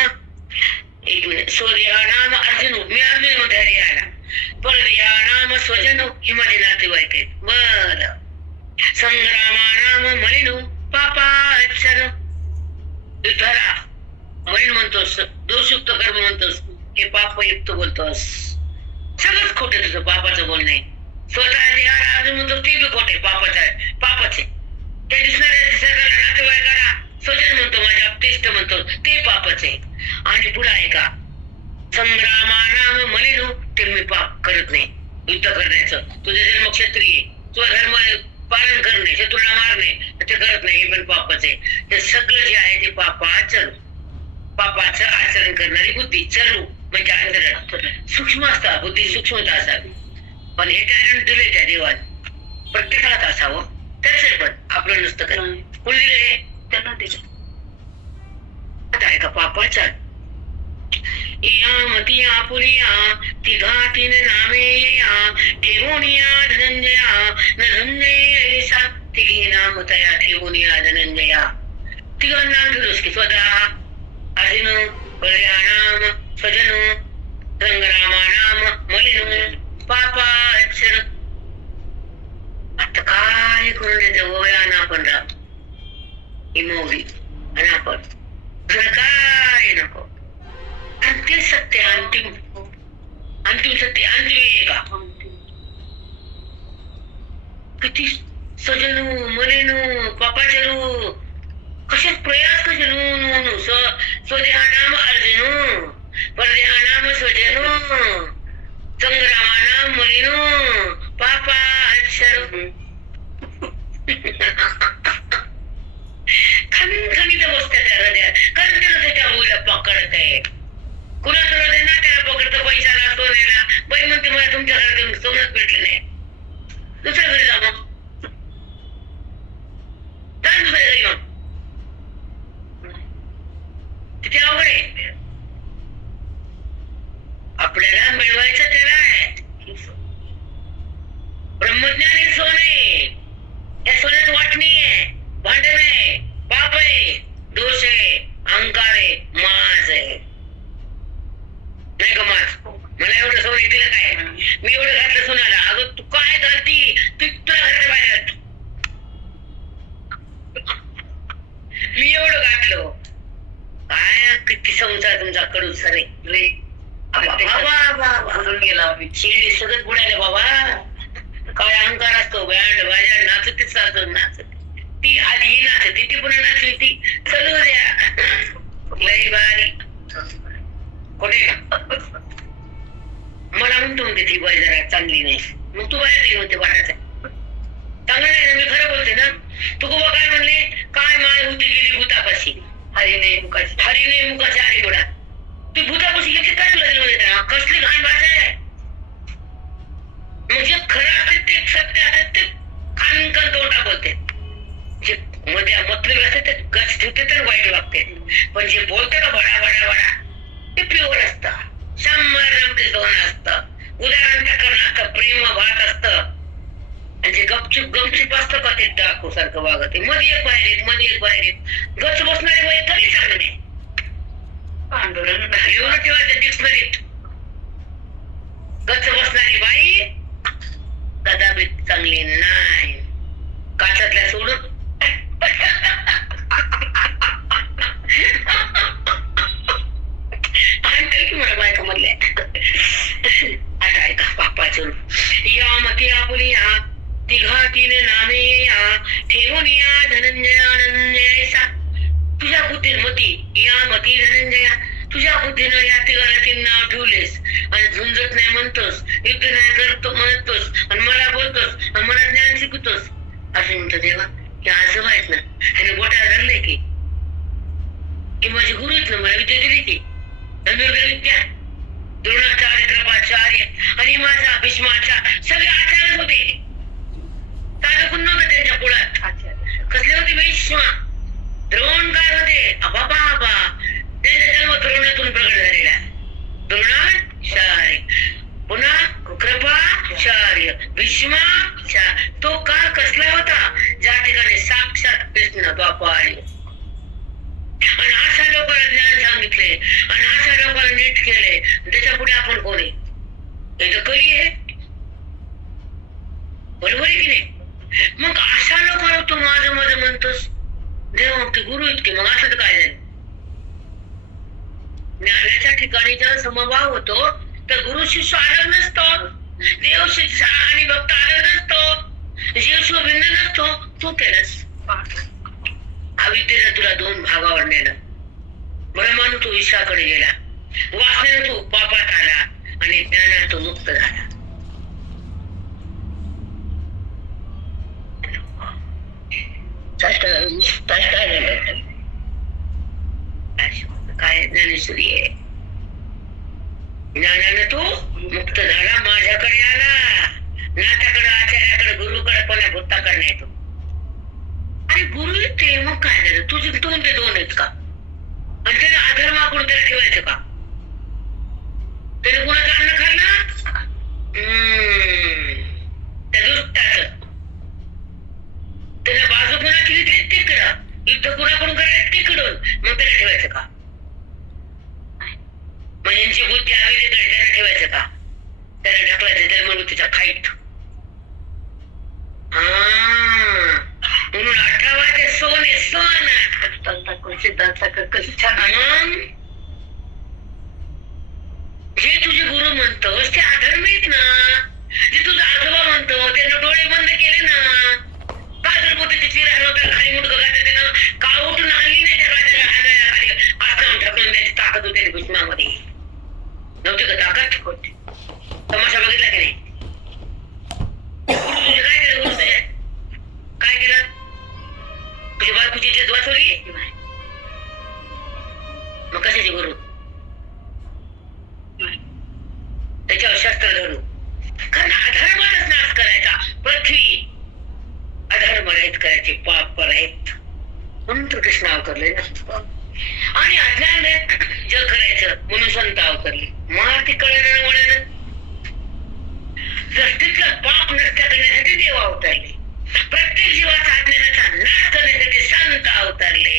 एक मिनिट स्वदेहानाम अर्जुन मी अर्जुन मध्ये हरियाला परदेहानाम स्वजन हे मध्ये नातेवाईक आहेत बर संग्रामानाम मलिनो पापा अक्षर विठ्ठला मलिन म्हणतोस दोषयुक्त कर्म म्हणतोस हे पापयुक्त बोलतोस सगळंच खोटे तुझं पापाचं बोलणं आहे स्वतः जे अर्जुन म्हणतो ते बी खोटे पापाचं आहे पापाचे त्या दिसणाऱ्या सगळ्याला नातेवाईकाला स्वजन म्हणतो माझ्या अपतिष्ट म्हणतो ते पापच आहे आणि पुढे आहे का संग्रामानाम मलिनो ते मी पाप करत नाही युद्ध करण्याचं तुझे जन्म क्षत्रिय तुझा धर्म पालन करणे शत्रूला मारणे ते करत नाही हे पण पापच आहे ते सगळं जे आहे ते पापाचं आचरण करणारी बुद्धी चरू म्हणजे आचरण सूक्ष्म असता बुद्धी सूक्ष्मता असावी पण हे टॅलेंट दिले त्या देवाने प्रत्येकाला असावं त्याच पण आपलं नुसतं कर कोण दिले त्यांना दिलं आता आहे का पापाचा या मतिया पुरिया तिघा तीन नामे या ठेवूनिया धनंजया न धनंजय ऐसा तिघी नाम तया ठेवूनिया धनंजया तिघांना नाम दिलोस की स्वतः अर्जुन परदेहानाम स्वजन संग्रामानाम मलिनो पापा अक्षर आता काय करून येतं वयाना आपण इमोवी आणि आपण काय नको आणि ते सत्य अंतिम सत्य अंतिम आहे का किती सजनू मलिनू पापाचरू कशात प्रयास कशा स्वदेहानाम अर्जुन परदेहानाम स्वजनू संग्रामानाम मलिनो पापा अक्षर खणखणीत बसतात त्या हृदयात कारण ते हृदय त्या मुलीला पकडत आहे कुणाचं हृदय ना त्याला पकडतं पैशाला सोन्याला बाई म्हणते मला तुमच्या घरात सोनच भेटलं नाही दुसऱ्या घरी जा मग दुसऱ्या घरी मग तिथे अवघड आहे आपल्याला मिळवायचं त्याला आहे ब्रह्मज्ञान हे सोने या सोन्यात वाटणी आहे भांडण आहे पाप आहे दोष आहे अहंकार आहे माज आहे नाही का माज मला एवढं सोनं दिलं काय मी एवढं घातलं सोनाला अगं तू काय घालती तू तुला घराच्या बाहेर मी एवढं घातलं काय किती संसार तुमचा कडू सरे शिर्डी सगळं बुडाले बाबा काय अहंकार असतो बँड बाजा नाचतीच नाचत ती आधी ही नाचती ती पुन्हा नाचली ती चलू द्या लई बारी कुठे म्हणते ती बाई जरा चांगली नाही, मग तू बाहेर गेली म्हणते वाटायचं चांगलं नाही ना, मी खरं बोलते ना. तू गोबा काय म्हणले, काय माय होती गेली भूतापाशी, हरिने मुखाची आई गोडा. तू भूतापाशी गेली काय तुला दिलं, कसली घाण भाषा आहे. म्हणजे खरं असते ते सत्य असते ते खानकन तोंडा बोलते, जे मध्ये मतलब असते ते गच ठेवते तर वाईट वागते, पण जे बोलते ना बडा बडा बडा ते प्युअर असतं, 100 दोन असतं, उदाहरण करणं असतं, प्रेम भात असतं. आणि जे गपचूप असतं का ते टाकू सारखं वागते, मध्ये एक बाहेर येत गच बसणारी बाई तरी चांगली पांडुरंग एवढं ठेवायचं डिक्शनरीत. गच बसणारी बाई कदाचित चांगली नाही, काचातल्या सोडून. मला बायका मधले आता ऐका बाप्पाचं, या मती आपुली या तिघा तिने नामे या ठेवून या धनंजयानंदयसा. तुझ्या बुद्धीन मती या मती धनंजया, तुझ्या बुद्धीनं या तिघाला तीन नाव ठेवलेस आणि झुंजत नाही म्हणतोस, युद्ध नाही करतो म्हणतोस आणि मला बोलतोस आणि मला ज्ञान शिकवतोस असं म्हणतो देवा. हे आजोबा आहेत ना, ह्याने बोटाला धरलंय की माझे गुरु आहेत ना, मला विद्या दिली की विद्या. द्रोणाचार्य, कृपाचार्य आणि माझा भीष्माच्या सगळे आचार्य होते, साधं कुण नव्हतं त्यांच्या कुळात. कसले होते भीष्म, द्रोण काय होते, बाबा त्यांचा जन्म द्रोणातून प्रगट झालेला. द्रोणाचार्य पुन्हा कृपाचार्य भीष्माचार्य. तो काळ कसला होता, ज्या ठिकाणी साक्षात कृष्ण द्वापारी. आणि अशा लोकांना ज्ञान सांगितले आणि अशा लोकांना नीट केले, त्याच्या पुढे आपण कोण आहे, हे तर कली आहे, बरोबर आहे की नाही. मग अशा लोकांना तू माझं म्हणतोस, देव ते गुरु इतके, मग असं तर काय झालं. ज्ञानाच्या ठिकाणी जेव्हा समभाव होतो तर गुरु शिष्य अलग नसतो, देव शिष्य आणि भक्त अलग नसतो, जीव शिव भिन्न नसतो. तू केलंस अविद्येनं तुला दोन भागावर नेलं, ब्रह्मानं तू ईशाकडे गेला, वासनेनं तू पापात आला आणि ज्ञानानं तू मुक्त झाला. काय ज्ञानेश्वरी आहे, ज्ञानानं तू मुक्त झाला, माझ्याकडे आला, नात्याकडे आचार्याकडे गुरुकडे कोणा भूताकडे नाही तू. आणि गुरु ते मग काय झालं, तुझे दोन ते दोन आहेत का, आणि त्याने अधर्माकडून त्याला ठेवायचं का, त्याने कुणाचं अन्न खाल्लं, त्या दुष्टाचं त्याला बाजू कुणाची घेतली तिकडं, युद्ध कुणाकडून करायचं तिकडून, मग त्याला ठेवायचं का, मग यांची बुद्धी अविद्येकडे त्याला ठेवायचं का, त्याला ढकलायचं जन्ममृत्यूच्या फाईट. म्हणून 18 सोने जे तुझे गुरु म्हणतोस ते अधर्म आहेत ना, जे तुझा आजोबा म्हणतो त्यानं डोळे बंद केले ना, पात्रपोतीची चिर हलवता खाली मुडकं घातलं त्यानं का उठून हल्ली नाही, त्या राजाला खाली आसनावर ढकलून द्यायची ताकद होते भीष्मामध्ये, नव्हती का ताकद होती. तमाशा बघितला की नाही, गुरु तुझे काय केलं, गुरु तुझे काय केलं, तुझी बायकोची इज्जत वाचवली, मग कशाचे गुरु, त्याच्यावर शस्त्र धरू, कारण अधर्मालाच नाश करायचा, पृथ्वी अधर्म रहित करायचे, पाप रहित, म्हणून तर कृष्ण अवतरले ना. आणि अज्ञान रहित जग करायचं म्हणून संत अवतरले. मला ती कळलं वळण, सृष्टीतला पाप नष्ट करण्यासाठी देव अवतरले, प्रत्येक जीवाचा अज्ञानाचा नाश करण्यासाठी संत अवतरले.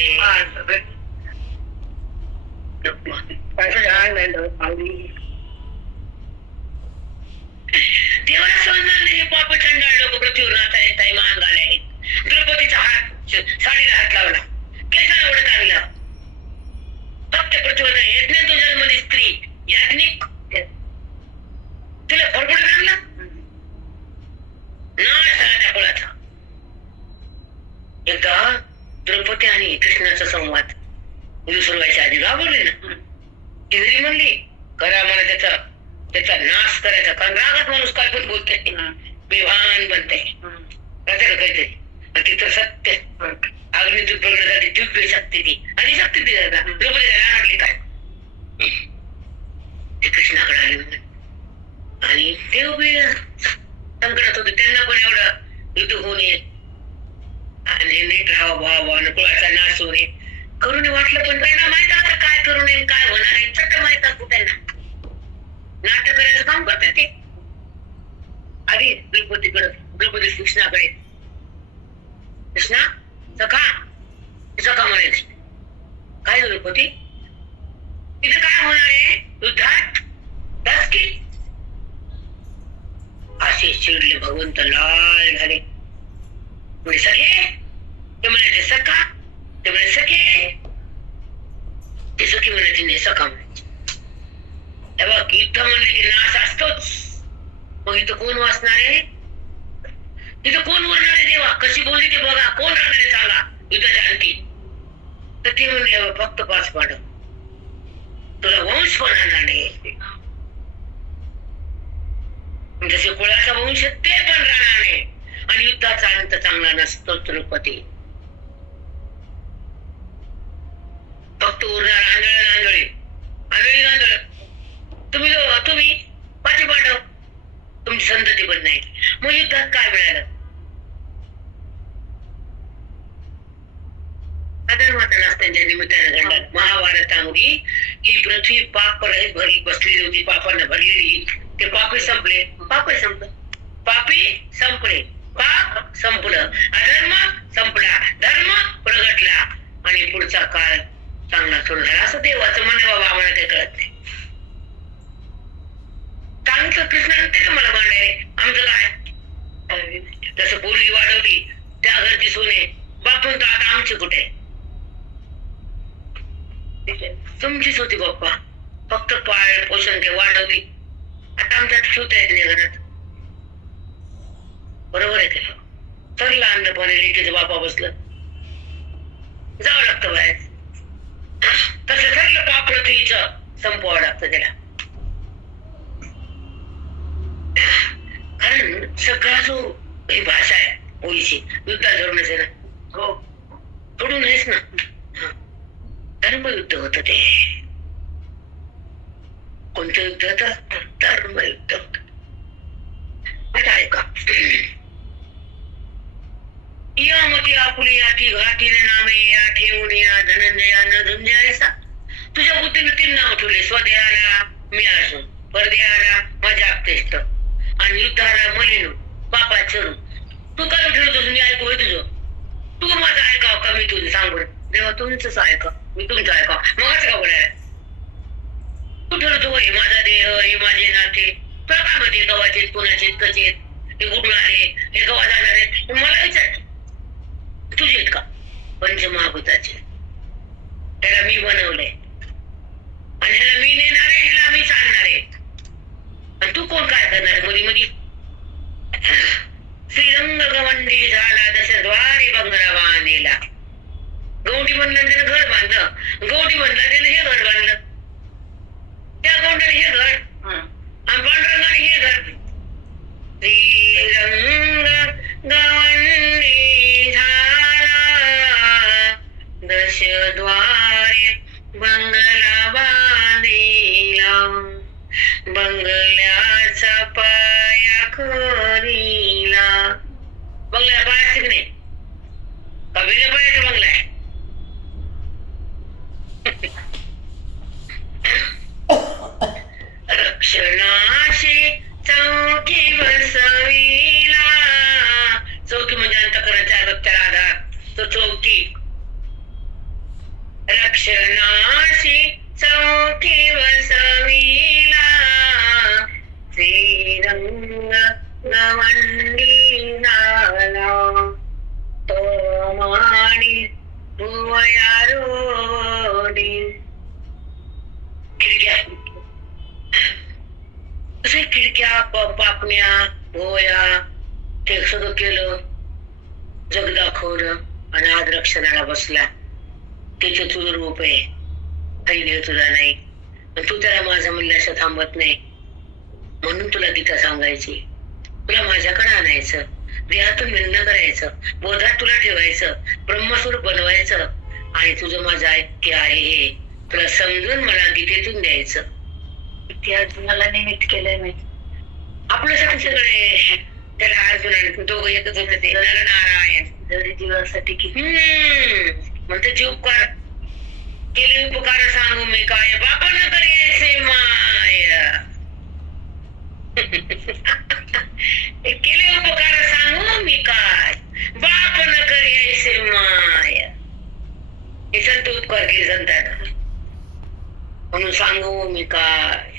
देवाला समजणार नाही हे पाप चंडाळ लोक पृथ्वीवर नाचायला मान घाले आहेत. द्रौपदीचा हात साडीला हात लावला, केसाला उडत आणला, फक्त पृथ्वीवर यज्ञ जन्मली स्त्री याज्ञिक तिला फडफडत आणला, नाश झाला त्या कुळाचा. एकदा द्रौपदी आणि कृष्णाचा संवाद सुरू व्हायच्या आधी घाबरले ना, ती घरी म्हणली करा मला त्याचा त्याचा नाश करायचा. कारण रागात माणूस काय पण बोलते, बेभान बनते, कळतं का काहीतरी. आणि ती तर सत्य अग्नीतून प्रगट झाली दिव्य शक्ती, ती आणि शक्ती ती द्रौपदी आणली काय ते कृष्णाकडे आली म्हणून. आणि ते उभे संकटात होते, त्यांना पण एवढं युद्ध होऊ नये आणि नीट राहावं भावा, नकुळाचा नाश होऊ नये करून वाटलं. पण त्यांना माहित असतं काय करू नये, काय होणार आहे, सगळं माहित असतं त्यांना. नाटक करायचं काम करतात ते. आधी द्रौपदी कृष्णाकडे, कृष्णा सखा म्हणायची, काय द्रौपदी तिथे काय होणार आहे युद्धात, बस की. असे चिडले भगवंत, लाल झाले. म्हणजे सखे ते म्हणायचे सखा, ते म्हणे सखे, ते सखी म्हणायची नाही सखा म्हणायची. हे बघ युद्ध म्हणले की नाश असतोच, मग इथं कोण वाचणार आहे, तिथं कोण उरणार आहे देवा. कशी बोलली ते बघा, कोण राहणार आहे सांगा युद्धाच्या अंती. तर ते म्हणले फक्त 5 पांडव, तुला वंश पण राहणार नाही, जसे कुळाचा वंश ते पण राहणार नाही. आणि युद्धाचा अंत चांगला नसतो द्रौपदी. फक्त उरणार आंधळे गांधळ. तुम्ही 5 पांडव, तुमची संतती पण नाही. मग युद्धात काय मिळालं, अधर्माचा नाश त्यांच्या निमित्ताने घडला. महाभारतामध्ये ही पृथ्वी पाप रहित भरली बसलेली होती, पापानं भरलेली. ते पापी संपले, पापही संपलं, पापी संपले, पाप संपलं, अधर्म संपला, धर्म प्रगटला आणि पुढचा काळ चांगला सुरू झाला. असं देवाचं म्हणे बाबा, आम्हाला ते कळत नाही. सांगितलं कृष्णाने ते मला मांडाय, आमचं काय. जसं पोरगी वाढवली त्या घरची सोने, बापून तर आता आमची कुठे, तुमचीच होती बाप्पा, फक्त पाळ पोषण ते वाढवली, आता आमच्यात ठेवता येत नाही घरात. बरोबर आहे का. ठरलं अंधपणे लेकीचं बापा बसलं, जावं लागतं बाहेर. तसं ठरलं पाप पृथ्वीचं संपवावं लागतं त्याला. कारण सगळा जो ही भाषा आहे पोलीसी युद्धात धरूनच आहे ना, हो सोडून नाहीच ना. धर्मयुद्ध होत ते. कोणतं युद्ध होतं, धर्मयुद्ध होत. आता ऐका, यामती आपुलिया ती घाटीने नामे या ठेवून या धनंजया न धुंजायसा. तुझ्या बुद्धीने 3 नाव ठेवले, स्वदेहाला मी असून, परदेहाला माझ्या आप्तेष्ट आणि युद्धाला मलिन पापाचरू. तू काय ठेवतो, मी ऐकू होय तुझं, तू माझं ऐकाव का मी तुझं सांगू. देवा तुमचंच ऐका, मी तुमचं ऐका, मगच का बोलायला. तू ठरवतो हे माझा देह, हे माझे नाते, तुला काय माहिती गव्हाचे कोणाचे कसे, हे कुठून आले, हे गव्हा जाणार आहेत, मला विचार. तुझे आहेत का पंचमहाभूताचे, त्याला मी बनवलंय आणि ह्याला मी नेणार आहे, ह्याला मी सांगणार आहे. आणि तू कोण काय करणार मध्ये मध्ये. श्रीरंग गवंडी झाला दशद्वारी बंगला बांधलेला. गवंडी बनलं त्यानं घर बांधलं, गवंडी बनला त्यानं हे घर बांधलं, त्या गवंडाने हे घर आणि पांडुरंगाने हे घर. श्रीरंग गवंडी झाला दशद्वारी बंगला बांधलेला. बंगल्याचा पाया खोलीला. बंगल्या पाया शिकणे का बिना पायाचा बंगला आहे. रक्षणाशी चौकी बसविला. चौकी म्हणजे अंतःकरणाच्या रक्ताला आधार, तो चौकी. रक्षणाशी चौकी बसविला. श्रीरंग गवंडी झाला तो माडी भुवया रोडी. खिडक्या, असे खिडक्या पापण्या भोया ते सगळं केलं, जग दाखवलं आणि आज रक्षणाला बसला. त्याचे तुझं रूप आहे, काही देव तुझा नाही, तू त्याला माझं म्हणलं असं थांबत नाही. म्हणून तुला गीता सांगायची, तुला माझ्याकडे आणायचं, देहातून भिन्न करायचं, बोधात तुला ठेवायचं, ब्रह्मस्वरूप बनवायचं आणि तुझं माझं ऐक्य आहे हे तुला समजून मला गीतेतून द्यायचं. किती अर्जुनाला निमित्त केलंय मी. आपल्यासाठी सगळे त्याला अर्जुन आणि दोघं एकच होते ते नरनारायण. जरी जीवासाठी किती म्हणते जीव उपकार केले, उपकार सांगू मी काय, बापा न करी माय. केले उपकार सांगू मी काय, बाप न करी ऐसे माय. हे संत उपकार केले संतांना म्हणून सांगू मी काय.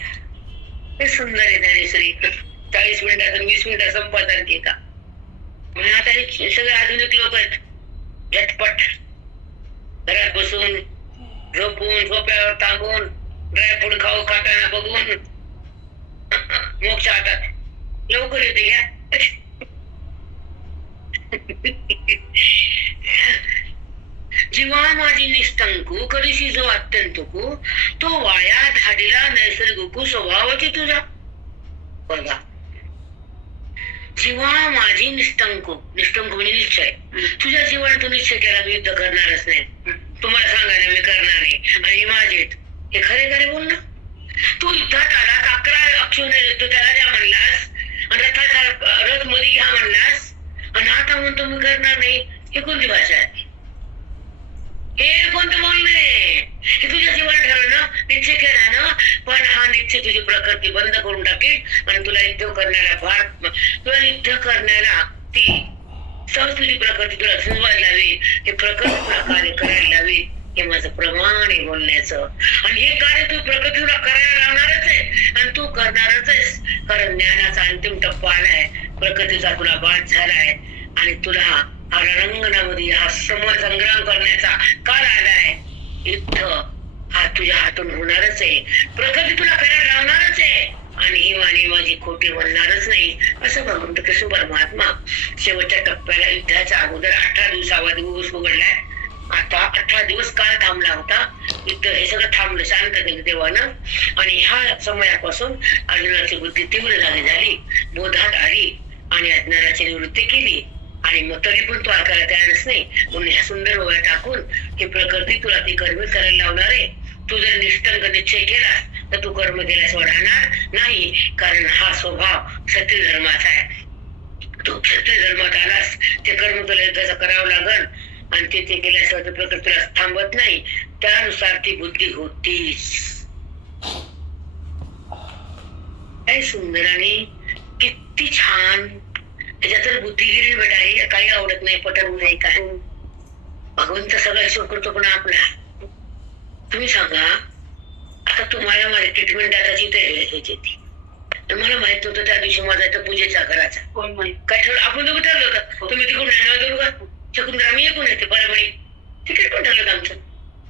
हे सुंदर आहे ज्ञानेश्वरी. 40 मिनिटात 20 मिनिटात संपादन का म्हणजे आता हे सगळे आधुनिक लोक आहेत, झटपट घरात बसून झोपून झोप्यावर टांगून ड्रायफ्रूट खाऊ खाताना बघून मोक्ष हातात लवकर येते घ्या. जीवा माझी निस्तंकू करीशी जो अत्यंतकू, तो वाया धाडीला नैसर्गिकू स्वभावाची तुझा. बघा, जीवा माझी निस्तंकू, निस्तंकू म्हणजे निश्चय. तुझ्या जीवाने तू निश्चय केला मी युद्ध करणारच नाही, तुम्हाला सांगायला मी करणार नाही आणि माझेत हे खरे खरे बोल ना. तू युद्धात आला 11 अक्षुने येतो त्याला द्या म्हणलास आणि रथाचा रथ मध्ये घ्या म्हणलास आणि आता म्हणतो मी करणार नाही. हे कोणती भाषा आहे? हे कोणतं बोलणं आहे? हे तुझ्या जीवाने ठरवणं, निश्चय केला ना, पण हा निश्चय तुझी प्रकृती बंद करून टाकेल आणि तुला युद्ध करण्याला तुला युद्ध करण्याला ती सहज तुझी प्रकृती तुला झुंजवायला लावी, हे प्रकृती तुला कार्य करायला लावी. हे माझं प्रमाण आहे बोलण्याचं. आणि हे कार्य तू प्रकृती तुला करायला लावणारच आहे आणि तू करणारच आहेस, कारण ज्ञानाचा अंतिम टप्पा आलाय, प्रकृतीचा तुला बाध झालाय आणि तुला हा रणांगणामध्ये हा संग्राम करण्याचा काळ आलाय. युद्ध हा तुझ्या हातून होणारच आहे, प्रकृती तुला करायला लावणारच आहे आणि ही वाणी माझी खोटी म्हणणारच नाही, असं भगवंत कृष्ण परमात्मा शेवटच्या टप्प्याला युद्धाच्या अगोदर 18 दिवसावा दिवस उघडलाय. आता 18 दिवस काळ थांबला होता, युद्ध हे सगळं थांबलं, शांत केलं देवानं. आणि ह्या समयापासून अर्जुनाची बुद्धी तीव्र झाली, बोधात आली आणि अज्ञानाची निवृत्ती केली. आणि मग तरी पण तो ऐकायला तयारच नाही, म्हणून ह्या सुंदर ओव्या टाकून ही प्रकृती तुला ती कर्म करायला लावणार आहे. तू जर निष्ठंक निश्चय केला तर तू कर्म केल्याशिवाय राहणार नाही, कारण हा स्वभाव क्षत्रिय धर्माचा आहे. तू क्षत्रिय धर्मात आलास ते कर्म तुला युद्धाचं करावं लागल आणि ते केल्याशिवाय प्रकृती तुला थांबत नाही, त्यानुसार ती बुद्धी होतीच. काय सुंदर आणि किती छान. त्याच्यात बुद्धिगिरी बेटा हे काही आवडत नाही, पटवून नाही काय. भगवंत सगळं हिशोब करतो पण आपला. तुम्ही सांगा, आता तुम्हाला माझी ट्रीटमेंट द्यायची ते मला माहित नव्हतं त्या दिवशी माझा इथं पूजेचा घराचा कोण माहित काय ठरलं, आपण तुम्ही ठरलं होतं. तुम्ही तिकडून नाव देऊ का शकुंतला, मी येऊन येते परभणी. तिकीट पण ठरलं आमचं,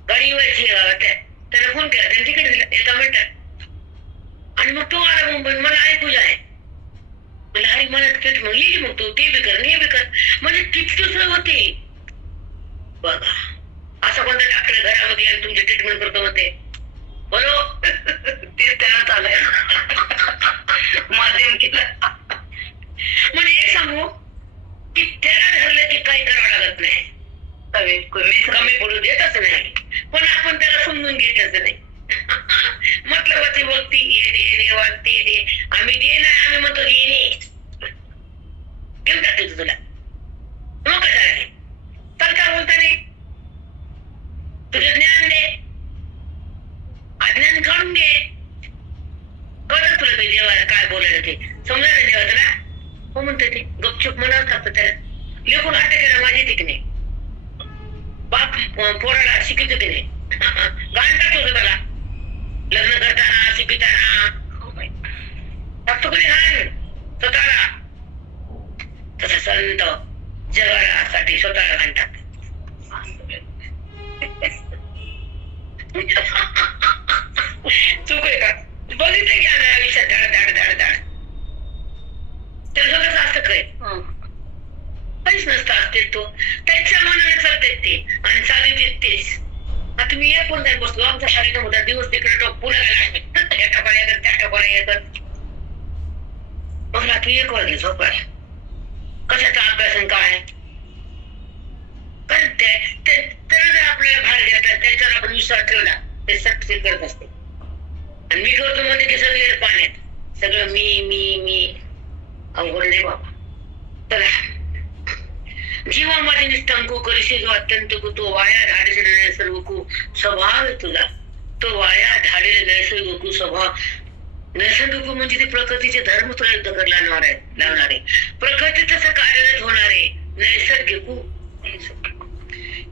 गाडी व्हायची त्याला फोन केला, त्याने तिकीट दिलं एका मिनिटात. आणि मग तो आला मुंबईत, मला आई पूजा आहे, मला हरी मला तिकीट मग येईल, मग तू ते बी कर हे बी कर. म्हणजे किती सोय होती बघा. असा कोणता डॉक्टर घरामध्ये आणि तुमची ट्रीटमेंट करतो म्हणते बोलो तेच त्याला चालय माध्यम केलं. म्हणजे हे सांगू की त्याला ठरलं की काही करावं लागत नाही, कमी पडू देतच नाही, पण आपण त्याला समजून घेतच नाही. मतलब वक्ती ये दे वागते दे, आम्ही दे नाही, आम्ही म्हणतो येणे घेऊन टाकतो तुला. मग कसं आहे चालता बोलता नाही, तुझं ज्ञान दे, अज्ञान काढून दे. कळत तुला मी देवाला काय बोलायला ते समजा ना देवा तुला. हो म्हणते ते गपचूप म्हणावं लागतं त्याला. लेकून हट्ट केला माझी ठीक नाही, बाप पोराला शिकवतो की नाही, गाण टाकतो त्याला लग्न करताना शिकताना टाकतो की नाही गाण स्वतःला. तसं संत जगाला साठी स्वतःला गाण टाकतो. चूक आहे का? बघितलं की आम्ही आयुष्यात धाड धाड धाड धाड त्याला स्वतःच असतं काय काहीच नसतं असते. तो त्याच्या मनाने चालते ते आणि चालू तेच. आता मी एक कोणत्या बसलो, आमचा शाळेचा होता दिवस तिकडे पुण्याला लागले, त्या टपाला येतात त्या टपाला येतात. मग रात्री 1 वाजले झोपायला. कशाचा अभ्यास आणि काय? कारण त्याला जर आपल्याला बाहेर घेतला, त्याच्यावर आपण विश्वास ठेवला, ते सक्सेस करत असते. आणि मी करतो म्हणजे ते सगळे पाण्यात, सगळं मी मी मी अवघड नाही बाबा. चला, जीवामध्ये निष्ठांको करिसे जो अत्यंत को, तो वाया धाडेल नैसर्ग को स्वभाव आहे तुझा. तो वाया धाडेल नैसर्ग को स्वभाव. नैसर्गिक म्हणजे ते प्रकृतीचे धर्म तुला युद्ध करायला लावणारे, प्रकृती तसं कार्यरत होणारे नैसर्गिक.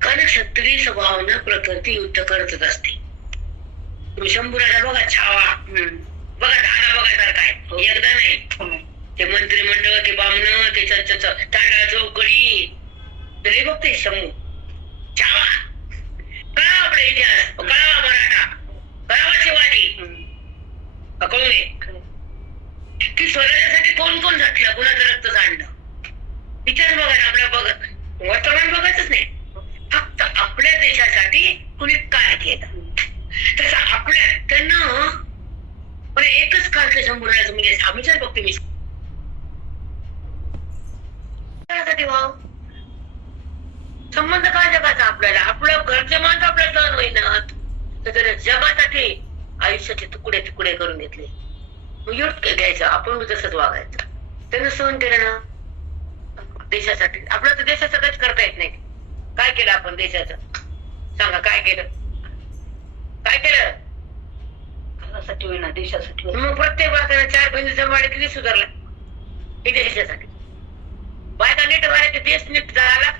कारण क्षत्रिय स्वभावानं प्रकृती युद्ध करतच असते. तुम्ही शंभूराजा बघा, छावा बघा, धारा बघा सारखा आहे, एकदा नाही. ते मंत्रिमंडळ, ते बामण, ते तांडा चौकडी, तरी बघते शंभू छावा. कळावा आपला इतिहास, कळावा मराठा, कळावा शिवाजी, कळू नये की स्वराज्यासाठी कोण कोण झटलं, कुणाचं रक्त सांडलं. इतिहास बघा, आपल्या बघत वर्तमान बघायचंच नाही, फक्त आपल्या देशासाठी कुणी काय केलं. तसं आपल्या त्यांना पण एकच काढलं शंभूराजाचं, म्हणजे आम्हीच बघते मी भाव संबंध काय जगाचा. आपल्याला आपलं घरचे माणसं आपल्या सहन होईनात, तर जगासाठी आयुष्याचे तुकडे तुकडे करून घेतले. मग एवढं घ्यायचं, आपण तसंच वागायचं. त्यानं सहन केलं ना देशासाठी. आपल्याला तर देशाचं काहीच करता येत नाही. काय केलं आपण देशाचं, सांगा काय केलं, काय केलं घरासाठी होईना, देशासाठी. मग प्रत्येक बायकांना 4 बहिणी सांभाळले, किती सुधारला हे देशासाठी. बायका नीट व्हायला देश नीट झाला.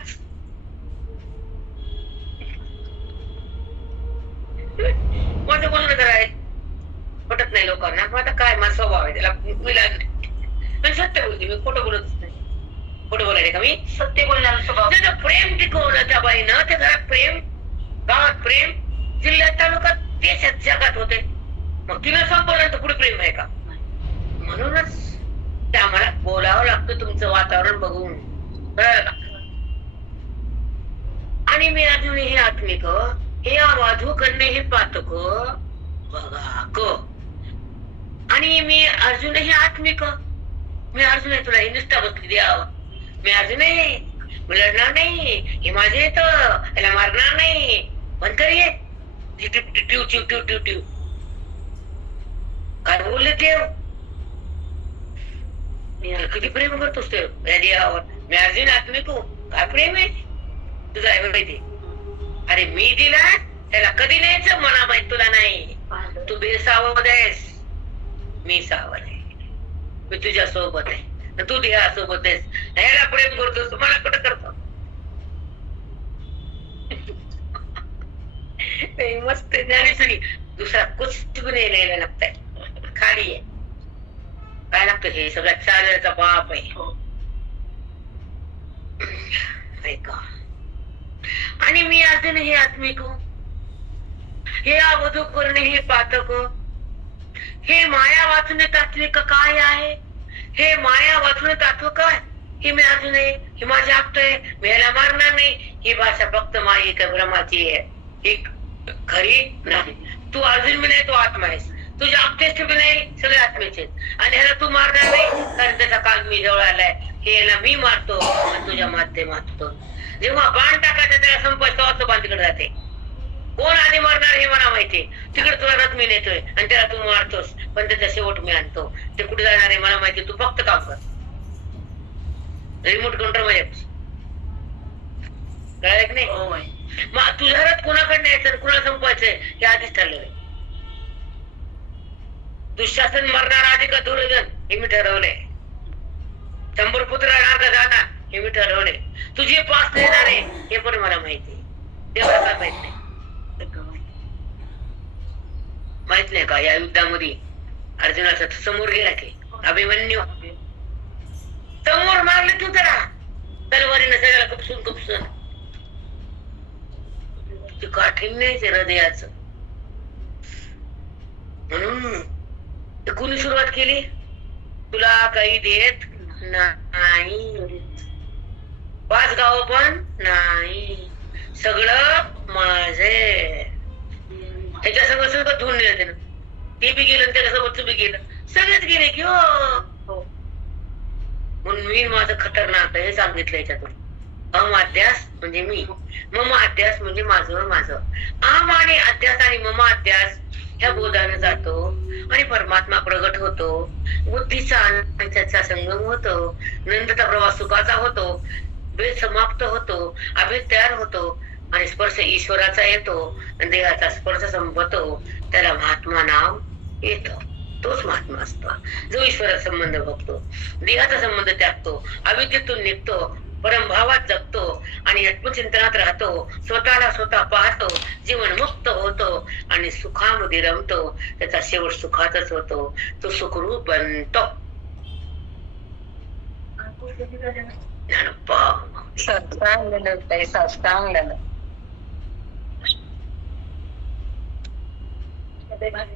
माझं बोलणं तर आहे, पटत नाही लोकांना. मग आता काय, माझा स्वभाव आहे, त्याला मी सत्य बोलते, मी खोटं बोलतच नाही. खोटं बोलायचे का मी? सत्य बोलण्याचा स्वभाव. त्याचं प्रेम टिकवलं त्या बाईनं, त्या घरात प्रेम, गावात प्रेम, जिल्ह्यात, तालुक्यात, देशात, जगात होते. मग तिला संपवलं तर पुढे प्रेम आहे का? म्हणूनच ते आम्हाला बोलावं लागतं तुमचं वातावरण बघून, कळलं का? आणि मी अजून हे आत्मिक, हे अवाधू करणे हे पातक बघा क. आणि मी अजूनही आत्मिक, मी अजूनही तुला ही निष्ठा बसली द्यावं. मी अजूनही लढणार नाही, हे माझे येत, याला मारणार नाही, पण तरी टिव टिव टिव टिव टिव काय बोलले देव. किती प्रेम करतोस ते देवावर. मी अर्जुन आत्मिक हो, काय प्रेम आहे तुझं आहे माहिती. अरे मी दिला त्याला कधी न्यायचं मला माहित, तुला नाही. तू बेसावध आहेस, मी सावध आहे. मी तुझ्या सोबत आहे, तू देहा सोबत आहेस. ह्याला प्रेम करतोस, मला कुठं करतो. मस्त ज्ञानेश्वरी. दुसरा कुछ भी नाही लिहायला लागतंय, खाली आहे. काय लागतं, हे सगळ्यात चालण्याचा बाप आहे. ऐका, आणि मी अजून हे आत्मिक, हे अवधू करणे हे पातक, हे माया वाचणे तात्विक काय आहे. हे माया वाचणे तात्व काय, हे मी अजून आहे, हे माझे आप्त आहे, मी याला मारणार नाही. ही भाषा फक्त माई का भ्रमाची आहे, ही खरी नाही. तू अर्जुन बी नाही, तू आत्मा आहेस. तुझे आप्तेष्ट बी नाही, सगळे आत्मेचे. आणि ह्याला तू मारणार नाही, कारण त्याचा काल मी जवळ आलाय. हे याला मी मारतो तुझ्या माध्यमात. जेव्हा बाण टाकायचं त्याला संपत, तेव्हा बाण तिकडे जाते. कोण आधी मारणार हे मला माहिती. तिकडे तुला रथ मी नेतोय आणि त्याला तू मारतोस, पण त्याचा शेवट मी आणतो. ते कुठे जाणार आहे मला माहिती. तू फक्त काम कर, रिमोट कंट्रोल मध्ये. कळलं की नाही? मग तुझा रथ कोणाकडे न्यायचं, कुणाला संपवायचंय हे आधीच ठरलंय. दुःशासन मरणार आधी का दुर्योधन हे मी ठरवलंय. 100 पुत्र राहणार का जाणार हे मी ठरवले. तुझे 5 येणार आहे हे पण मला माहिती. देवाला काय माहित नाही. माहित नाही का या युद्धामध्ये अर्जुनाचा समोर गेला की अभिमन्यू समोर मारले तू त्याला तलवारीने सगळ्याला कुपसून कुपसून. ते काठीण्य आहे हृदयाचं. म्हणून कुणी सुरुवात केली, तुला काही देत नाही, 5 गाव पण नाही, सगळं माझे. ह्याच्या सगळं सगळं धुवून नेलं त्यानं. ते बी गेलं, त्याच्यासोबत बी गेलं, सगळेच गेले की हो. मी माझं खतरनाक आहे हे सांगितलं याच्यातून. अम अध्यास म्हणजे मी, मम अध्यास म्हणजे माझं. आम आणि अध्यास आणि मम अध्यास ह्या बोधाने जातो आणि परमात्मा प्रगट होतो. बुद्धीचा आणि त्याचा संगम होतो. नंदचा प्रवास सुखाचा होतो. भेद समाप्त होतो. अभेद तयार होतो आणि स्पर्श ईश्वराचा येतो आणि देहाचा स्पर्श संपतो. त्याला महात्मा नाव येतं. तोच महात्मा असतो जो ईश्वराचा संबंध बघतो, देहाचा संबंध त्यागतो, अविद्येतून निघतो, परमभावात जगतो आणि आत्मचिंतनात राहतो. स्वतःला स्वतः पाहतो, जीवन मुक्त होतो आणि सुखामध्ये रमतो. त्याचा शेवट सुखातच होतो. तो सुखरूप बनतो.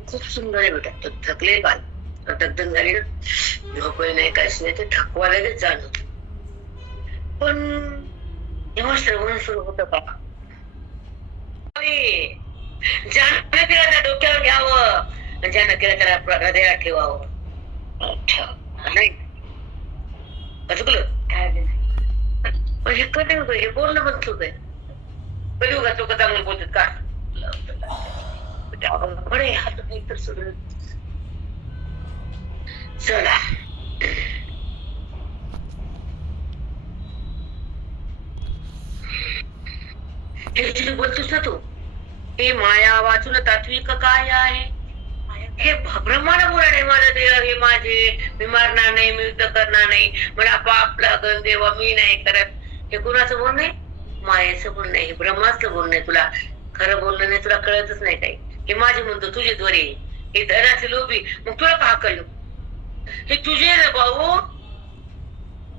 खूप सुंदर आहे बेटा. तो थकले काल दगदग झाली ना, झोपही नाही काहीच नाही, ते थकवा लगेच जाणवत. पण जेव्हा श्रवण सुरू होतं का, ज्यानं केलं त्या डोक्यावर घ्यावं, ज्यानं केलं त्याला हृदयात ठेवावं. अच्छा नाही चुकलं काय नाही, हे कलियुग हे बोलणं पण चुक आहे. कलियुगात लोक चांगलं बोलतात का? बरे हात नाही तर सगळं. चला हे बोलतोस ना तू, हे माया वाचून तात्विक काय आहे? हे ब्रह्माला बोला नाही माझं देव हे माझे, मी मारणार नाही, मी युद्ध करणार नाही, मला पाप लागल देवा, मी नाही करत. हे कुणाचं बोलणं आहे? मायेचं बोलणं आहे, ब्रह्माचं बोलणं आहे. तुला खरं बोलणं नाही, तुला कळतच नाही काही. हे माझे म्हणतो तुझे द्वारे, हे धनाचे लोभी, मग तुला का कळलं? हे तुझे ना भाऊ,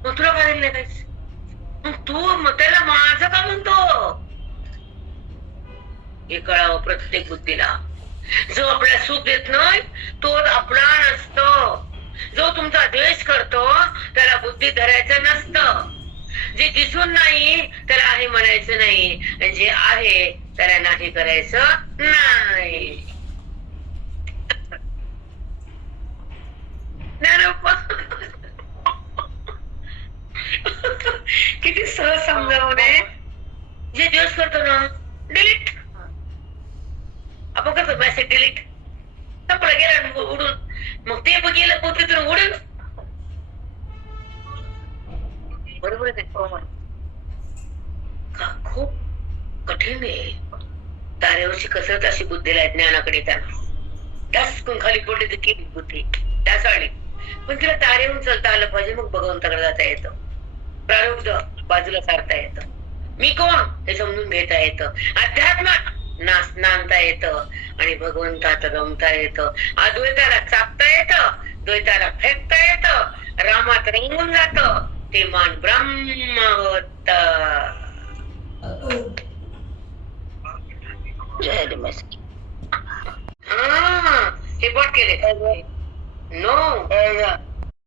मग तुला काय नाही काहीच, मग तू मग त्याला माझं का म्हणतो? हे कळावं प्रत्येक बुद्धीला. जो आपल्याला सुख देत नाही तो आपला नसतो. जो तुमचा द्वेष करतो त्याला बुद्धी धरायचं नसतं. जे दिसून नाही त्याला आहे म्हणायचं नाही, आणि जे आहे त्याला नाही करायचं नाही. किती सहज समजावणे. जे द्वेष करतो ना, डिलीट. आपण करतो मेसेज डिलीट, संपला गेला उडून, मग ते पण गेलं पोतीतून उडून. बरोबर आहे का? खूप कठीण आहे. तारेवरची कसरत अशी बुद्धीला ज्ञानाकडे त्याला खाली पडली तर केली बुद्धी त्यासाठी. पण तिला तारेवरून चलता आलं पाहिजे, मग भगवंताकडे जाता येतं, प्रारब्ध बाजूला सारता येतं, मी कोण हे समजून घेता येतं, अध्यात्मात नांदता येतं आणि भगवंतात रमता येतं. अद्वैताला चाकता येतं, द्वैताला फेकता येतं, रामात रंगून जात, ते मान ब्रह्म होत. हे पट केले नो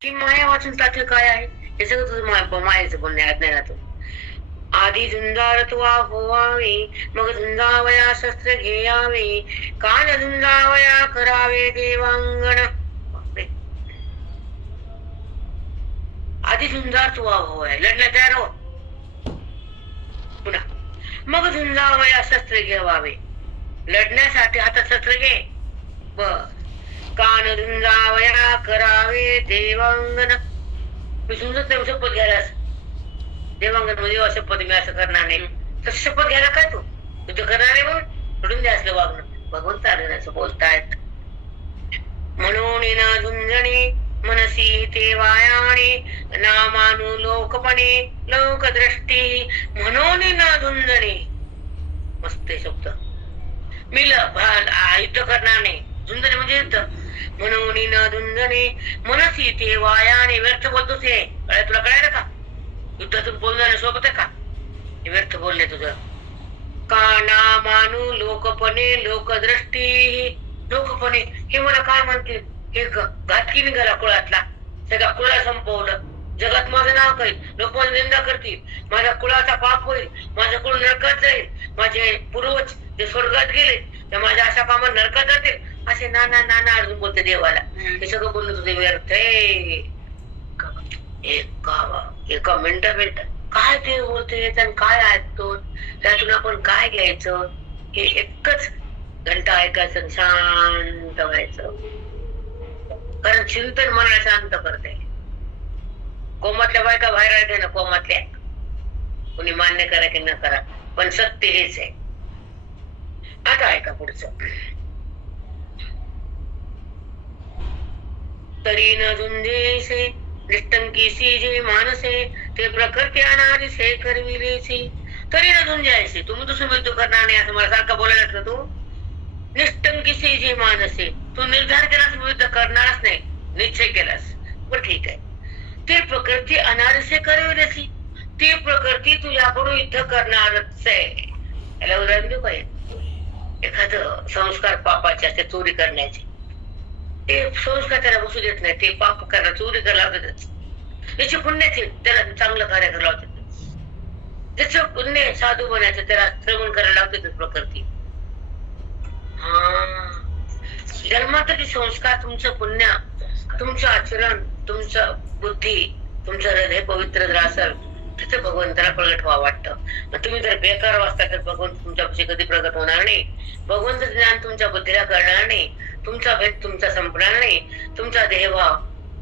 की माया वाचून तात्विक काय आहे हे सगळं तुझं मायेचं बोलणे अज्ञानातून. आधी झुंजार तुवा होवावे, मग झुंजावया शस्त्र घेयावे, कान झुंजावया करावे देवांगण. आधी झुंजार तुवा होवाय, लढण्यात तयार हो. पुन्हा मग झुंजावया शस्त्र घेवावे, लढण्यासाठी हातात शस्त्र घे. कान झुंजावया करावे देवांगण. मी समजत नाही शपथ घ्यायलास देवांगण मध्ये शपथ मी असं करणार नाही. तर शपथ घ्यायला काय तू तुझं करणार आहे म्हणून सोडून द्या असलं वागणं. भगवंत असं बोलतायत. म्हणून ना झुंजणे मनसी ते वायाणे, ना मानू लोकपणे लोकदृष्टी. म्हणून ना झुंजणे, मस्त शब्द. मी युद्ध करणार नाही. झुंजणे म्हणजे युद्ध. म्हणून न झुंजणे मनसी ते वायाने. व्यर्थ बोलतोस हे तुला कळायला का? युद्धातून बोलण्याला सोबत आहे का? हे व्यर्थ बोलणे तुझं. का ना मानू लोकपणे लोकदृष्टी. लोकपणे हे मला काय म्हणतील, हे घातकी निघाला कुळातला, सगळ्या कुळा संपवलं, जगात माझं नाव करील, लोक माझी निंदा करतील, माझ्या कुळाचा पाप होईल, माझं कुळ नरकात जाईल, माझे पूर्वज जे स्वर्गात गेले ते माझ्या अशा कामात नरकात जातील, असे नाना नाना अजून बोलते देवाला. हे सगळं बोलणं तुझे व्यर्थ आहे. एक गावा एका मिनिट काय ते बोलते आणि काय ऐकतो, त्यातून आपण काय घ्यायचं, हे एकच घंटा ऐकायचं आणि शांत व्हायचं. कारण चिंतन मनाला शांत करते. कोमातल्या बायका बाहेर येते ना, कोमातल्या, कोणी मान्य करा की न करा, पण सत्य हेच आहे. आता ऐका पुढचं. तरी न झुंजेसे निष्टंकीसी जे मानसे, ते प्रकृती अनादिसे करविलेसी. तरी न झुंजायसे, तू मृत्यू मृत्यू करणार नाही असं मला सारखं बोलायलास ना तू. निष्टंकीसी जे मानसे, तू निर्धार केलास विरुद्ध करणारच नाही, निश्चय केलास, पण ठीक आहे. ते प्रकृती अनादिसे करविलेसी, ती प्रकृती तुझ्याकडून युद्ध करणारच आहे. याला उदाहरण देऊ काय? एखादं संस्कार पापाचे असते, चोरी करण्याचे, ते संस्कार त्याला बसू देत नाही, ते पाप करायला, चोरी करायला लावतातच. त्याची पुण्याची त्याला चांगलं कार्य करायला लावतात. त्याचं पुण्य साधू बनायचं, त्याला श्रवण करायला लावतात प्रकृती. जन्मात ते संस्कार, तुमचं पुण्य, तुमचं आचरण, तुमचं बुद्धी, तुमचं हृदय पवित्र जर असेल, तिथे भगवंताला प्रगट व्हावं वाटतं. मग तुम्ही जर बेकार वाचता तर भगवंत तुमच्यापाशी कधी प्रगट होणार नाही. भगवंत ज्ञान तुमच्या बुद्धीला कळणार नाही, तुमचा भेद तुमचा संपणार नाही, तुमचा देहभाव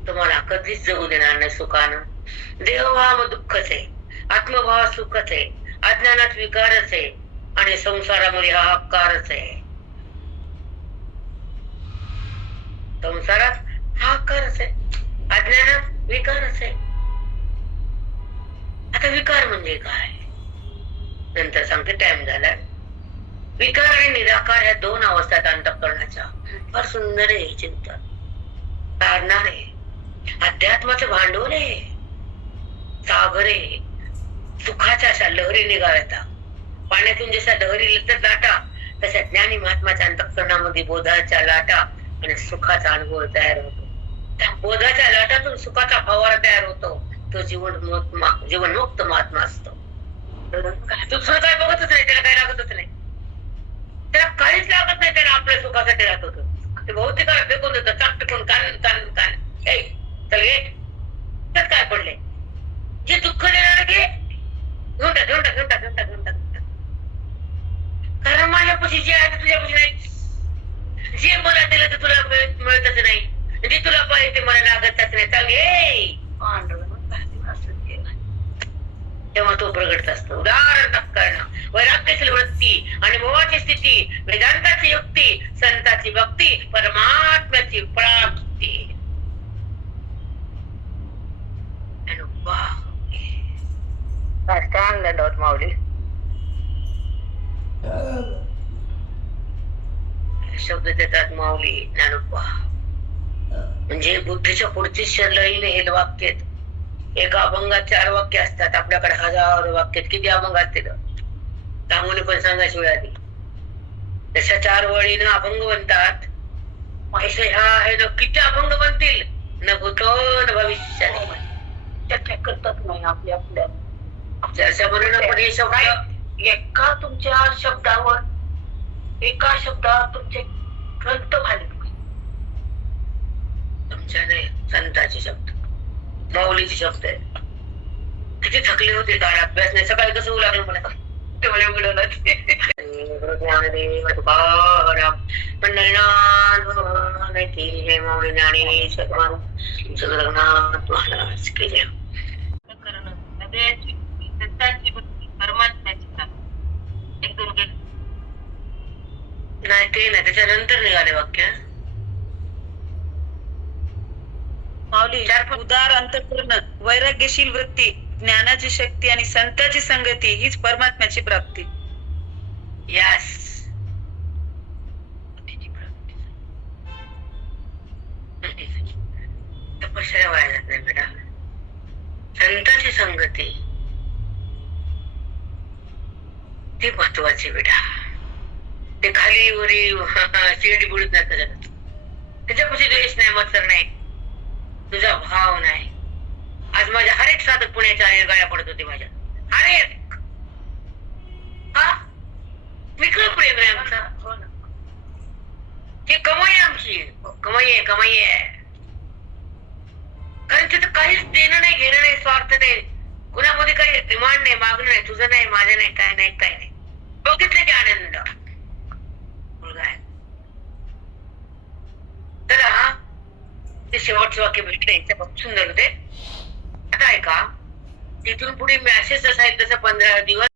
तुम्हाला कधीच जगू देणार नाही सुखानं. देहभाव दुःखच आहे, आत्मभाव सुखच आहे, अज्ञानात विकारच आहे, आणि संसारामध्ये हा हक्कारच आहे. संसारात हा हक्कारच आहे, अज्ञानात विकारच आहे. आता विकार म्हणजे काय नंतर सांगते, टाइम झाला. विकार आणि निराकार ह्या दोन अवस्थात अंतःकरणाच्या. फार सुंदर आहे चिंतन, तारणार आहे, अध्यात्माचं भांडवल आहे, सागर आहे. सुखाच्या अशा लहरी निघाल्या, पाण्यातून जशा लहरी लाटा, तशा ज्ञानी महात्माच्या अंतःकरणामध्ये बोधाच्या लाटा आणि सुखाचा अनुभव तयार होतो. त्या बोधाच्या लाटातून सुखाचा फवारा तयार होतो. तो जीवनमुक्त महात्मा असतो. दुसरं काय बघतच नाही, त्याला काय लागतच नाही, त्याला काहीच लागत नाही, त्याला आपल्या सुखासाठी राहत होत. ते भौतिकाला फेकून देतं, चाक टिकून कान कान कान, चल घे, त्यात काय पडले, जे दुःख देणार घे, घेऊन टाक घेऊन टाक घेऊन टाक घेऊन टाक घेऊन टाक. कारण माझ्यापाशी जे आहे ते तुझ्यापाशी नाही, जे मला दिलं ते तुला मिळतच नाही, जे तुला पाहिजे ते मला लागतच नाही, चल घे. तेव्हा तो प्रगट असतो. उदाहरण करणं, वैराग्याची वृत्ती, अनुभवाची स्थिती, वेदांताची युक्ती, संताची भक्ती, परमात्म्याची प्राप्ती. माऊली शब्द देतात, माऊली ज्ञानोबा म्हणजे बुद्धीच्या पुढची शरलईने हे वाक्य आहेत. एका अभंगात 4 वाक्य असतात, आपल्याकडे हजारो वाक्य, किती अभंग असतील त्यामुळे पण सांगायची वेळ आली. तशा 4 वळीनं अभंग बनतात. पैसे ह्या आहे न किती अभंग बनतील, न भूतो न भविष्य त्या करतात नाही आपल्या आपल्या पण हे शब्द एका तुमच्या शब्दावर, एका शब्दावर तुमचे ग्रंथ झाले. तुमच्या नाही, संताचे शब्द, माऊलीचे शब्द आहे. किती थकले होते, काय अभ्यास नाही, सकाळी कसं होऊ लागलं मला तेवढे उघडलं ज्ञानदेव तुकाराम पंढरीनाथ हे माऊली ज्ञानेश्वर जगन्नाथ महाराज की जय. सत्याची बुद्धी, परमात्म्याची प्राप्ती. एक दोन गेले नाही, ते नाही, त्याच्यानंतर निघाले वाक्य. माऊली उदार अंतःकरण, वैराग्यशील वृत्ती, ज्ञानाची शक्ती आणि संताची संगती हीच परमात्म्याची प्राप्ती. यस, तपस्या व्हायला जात नाही बेटा. संताची संगती ती महत्वाची बेटा. ते खाली वरी शिर्डी बुडत नाही त्याच्यात. त्याच्यापाशी द्वेष नाही, मत्सर नाही, तुझा भाव नाही. आज माझ्या हर एक साधक पुण्याच्या गाड्या पडत होते माझ्या, हर एक. हा विकळ प्रेम आहे आमचा. ही कमाई आमची, कमाई आहे, कमाई आहे. कारण तिथं काहीच देणं नाही, घेणं नाही, स्वार्थ नाही. कुणामध्ये काही डिमांड नाही, मागणं नाही, तुझं नाही, माझं नाही, काय नाही, काय नाही. बघितलं की आनंद मुलगा आहे. तर ते शेवटचं वाक्य भेटले खूप सुंदर होते. आता ऐका, तिथून पुढे मॅसेज जसा आहे तसं 15 दिवस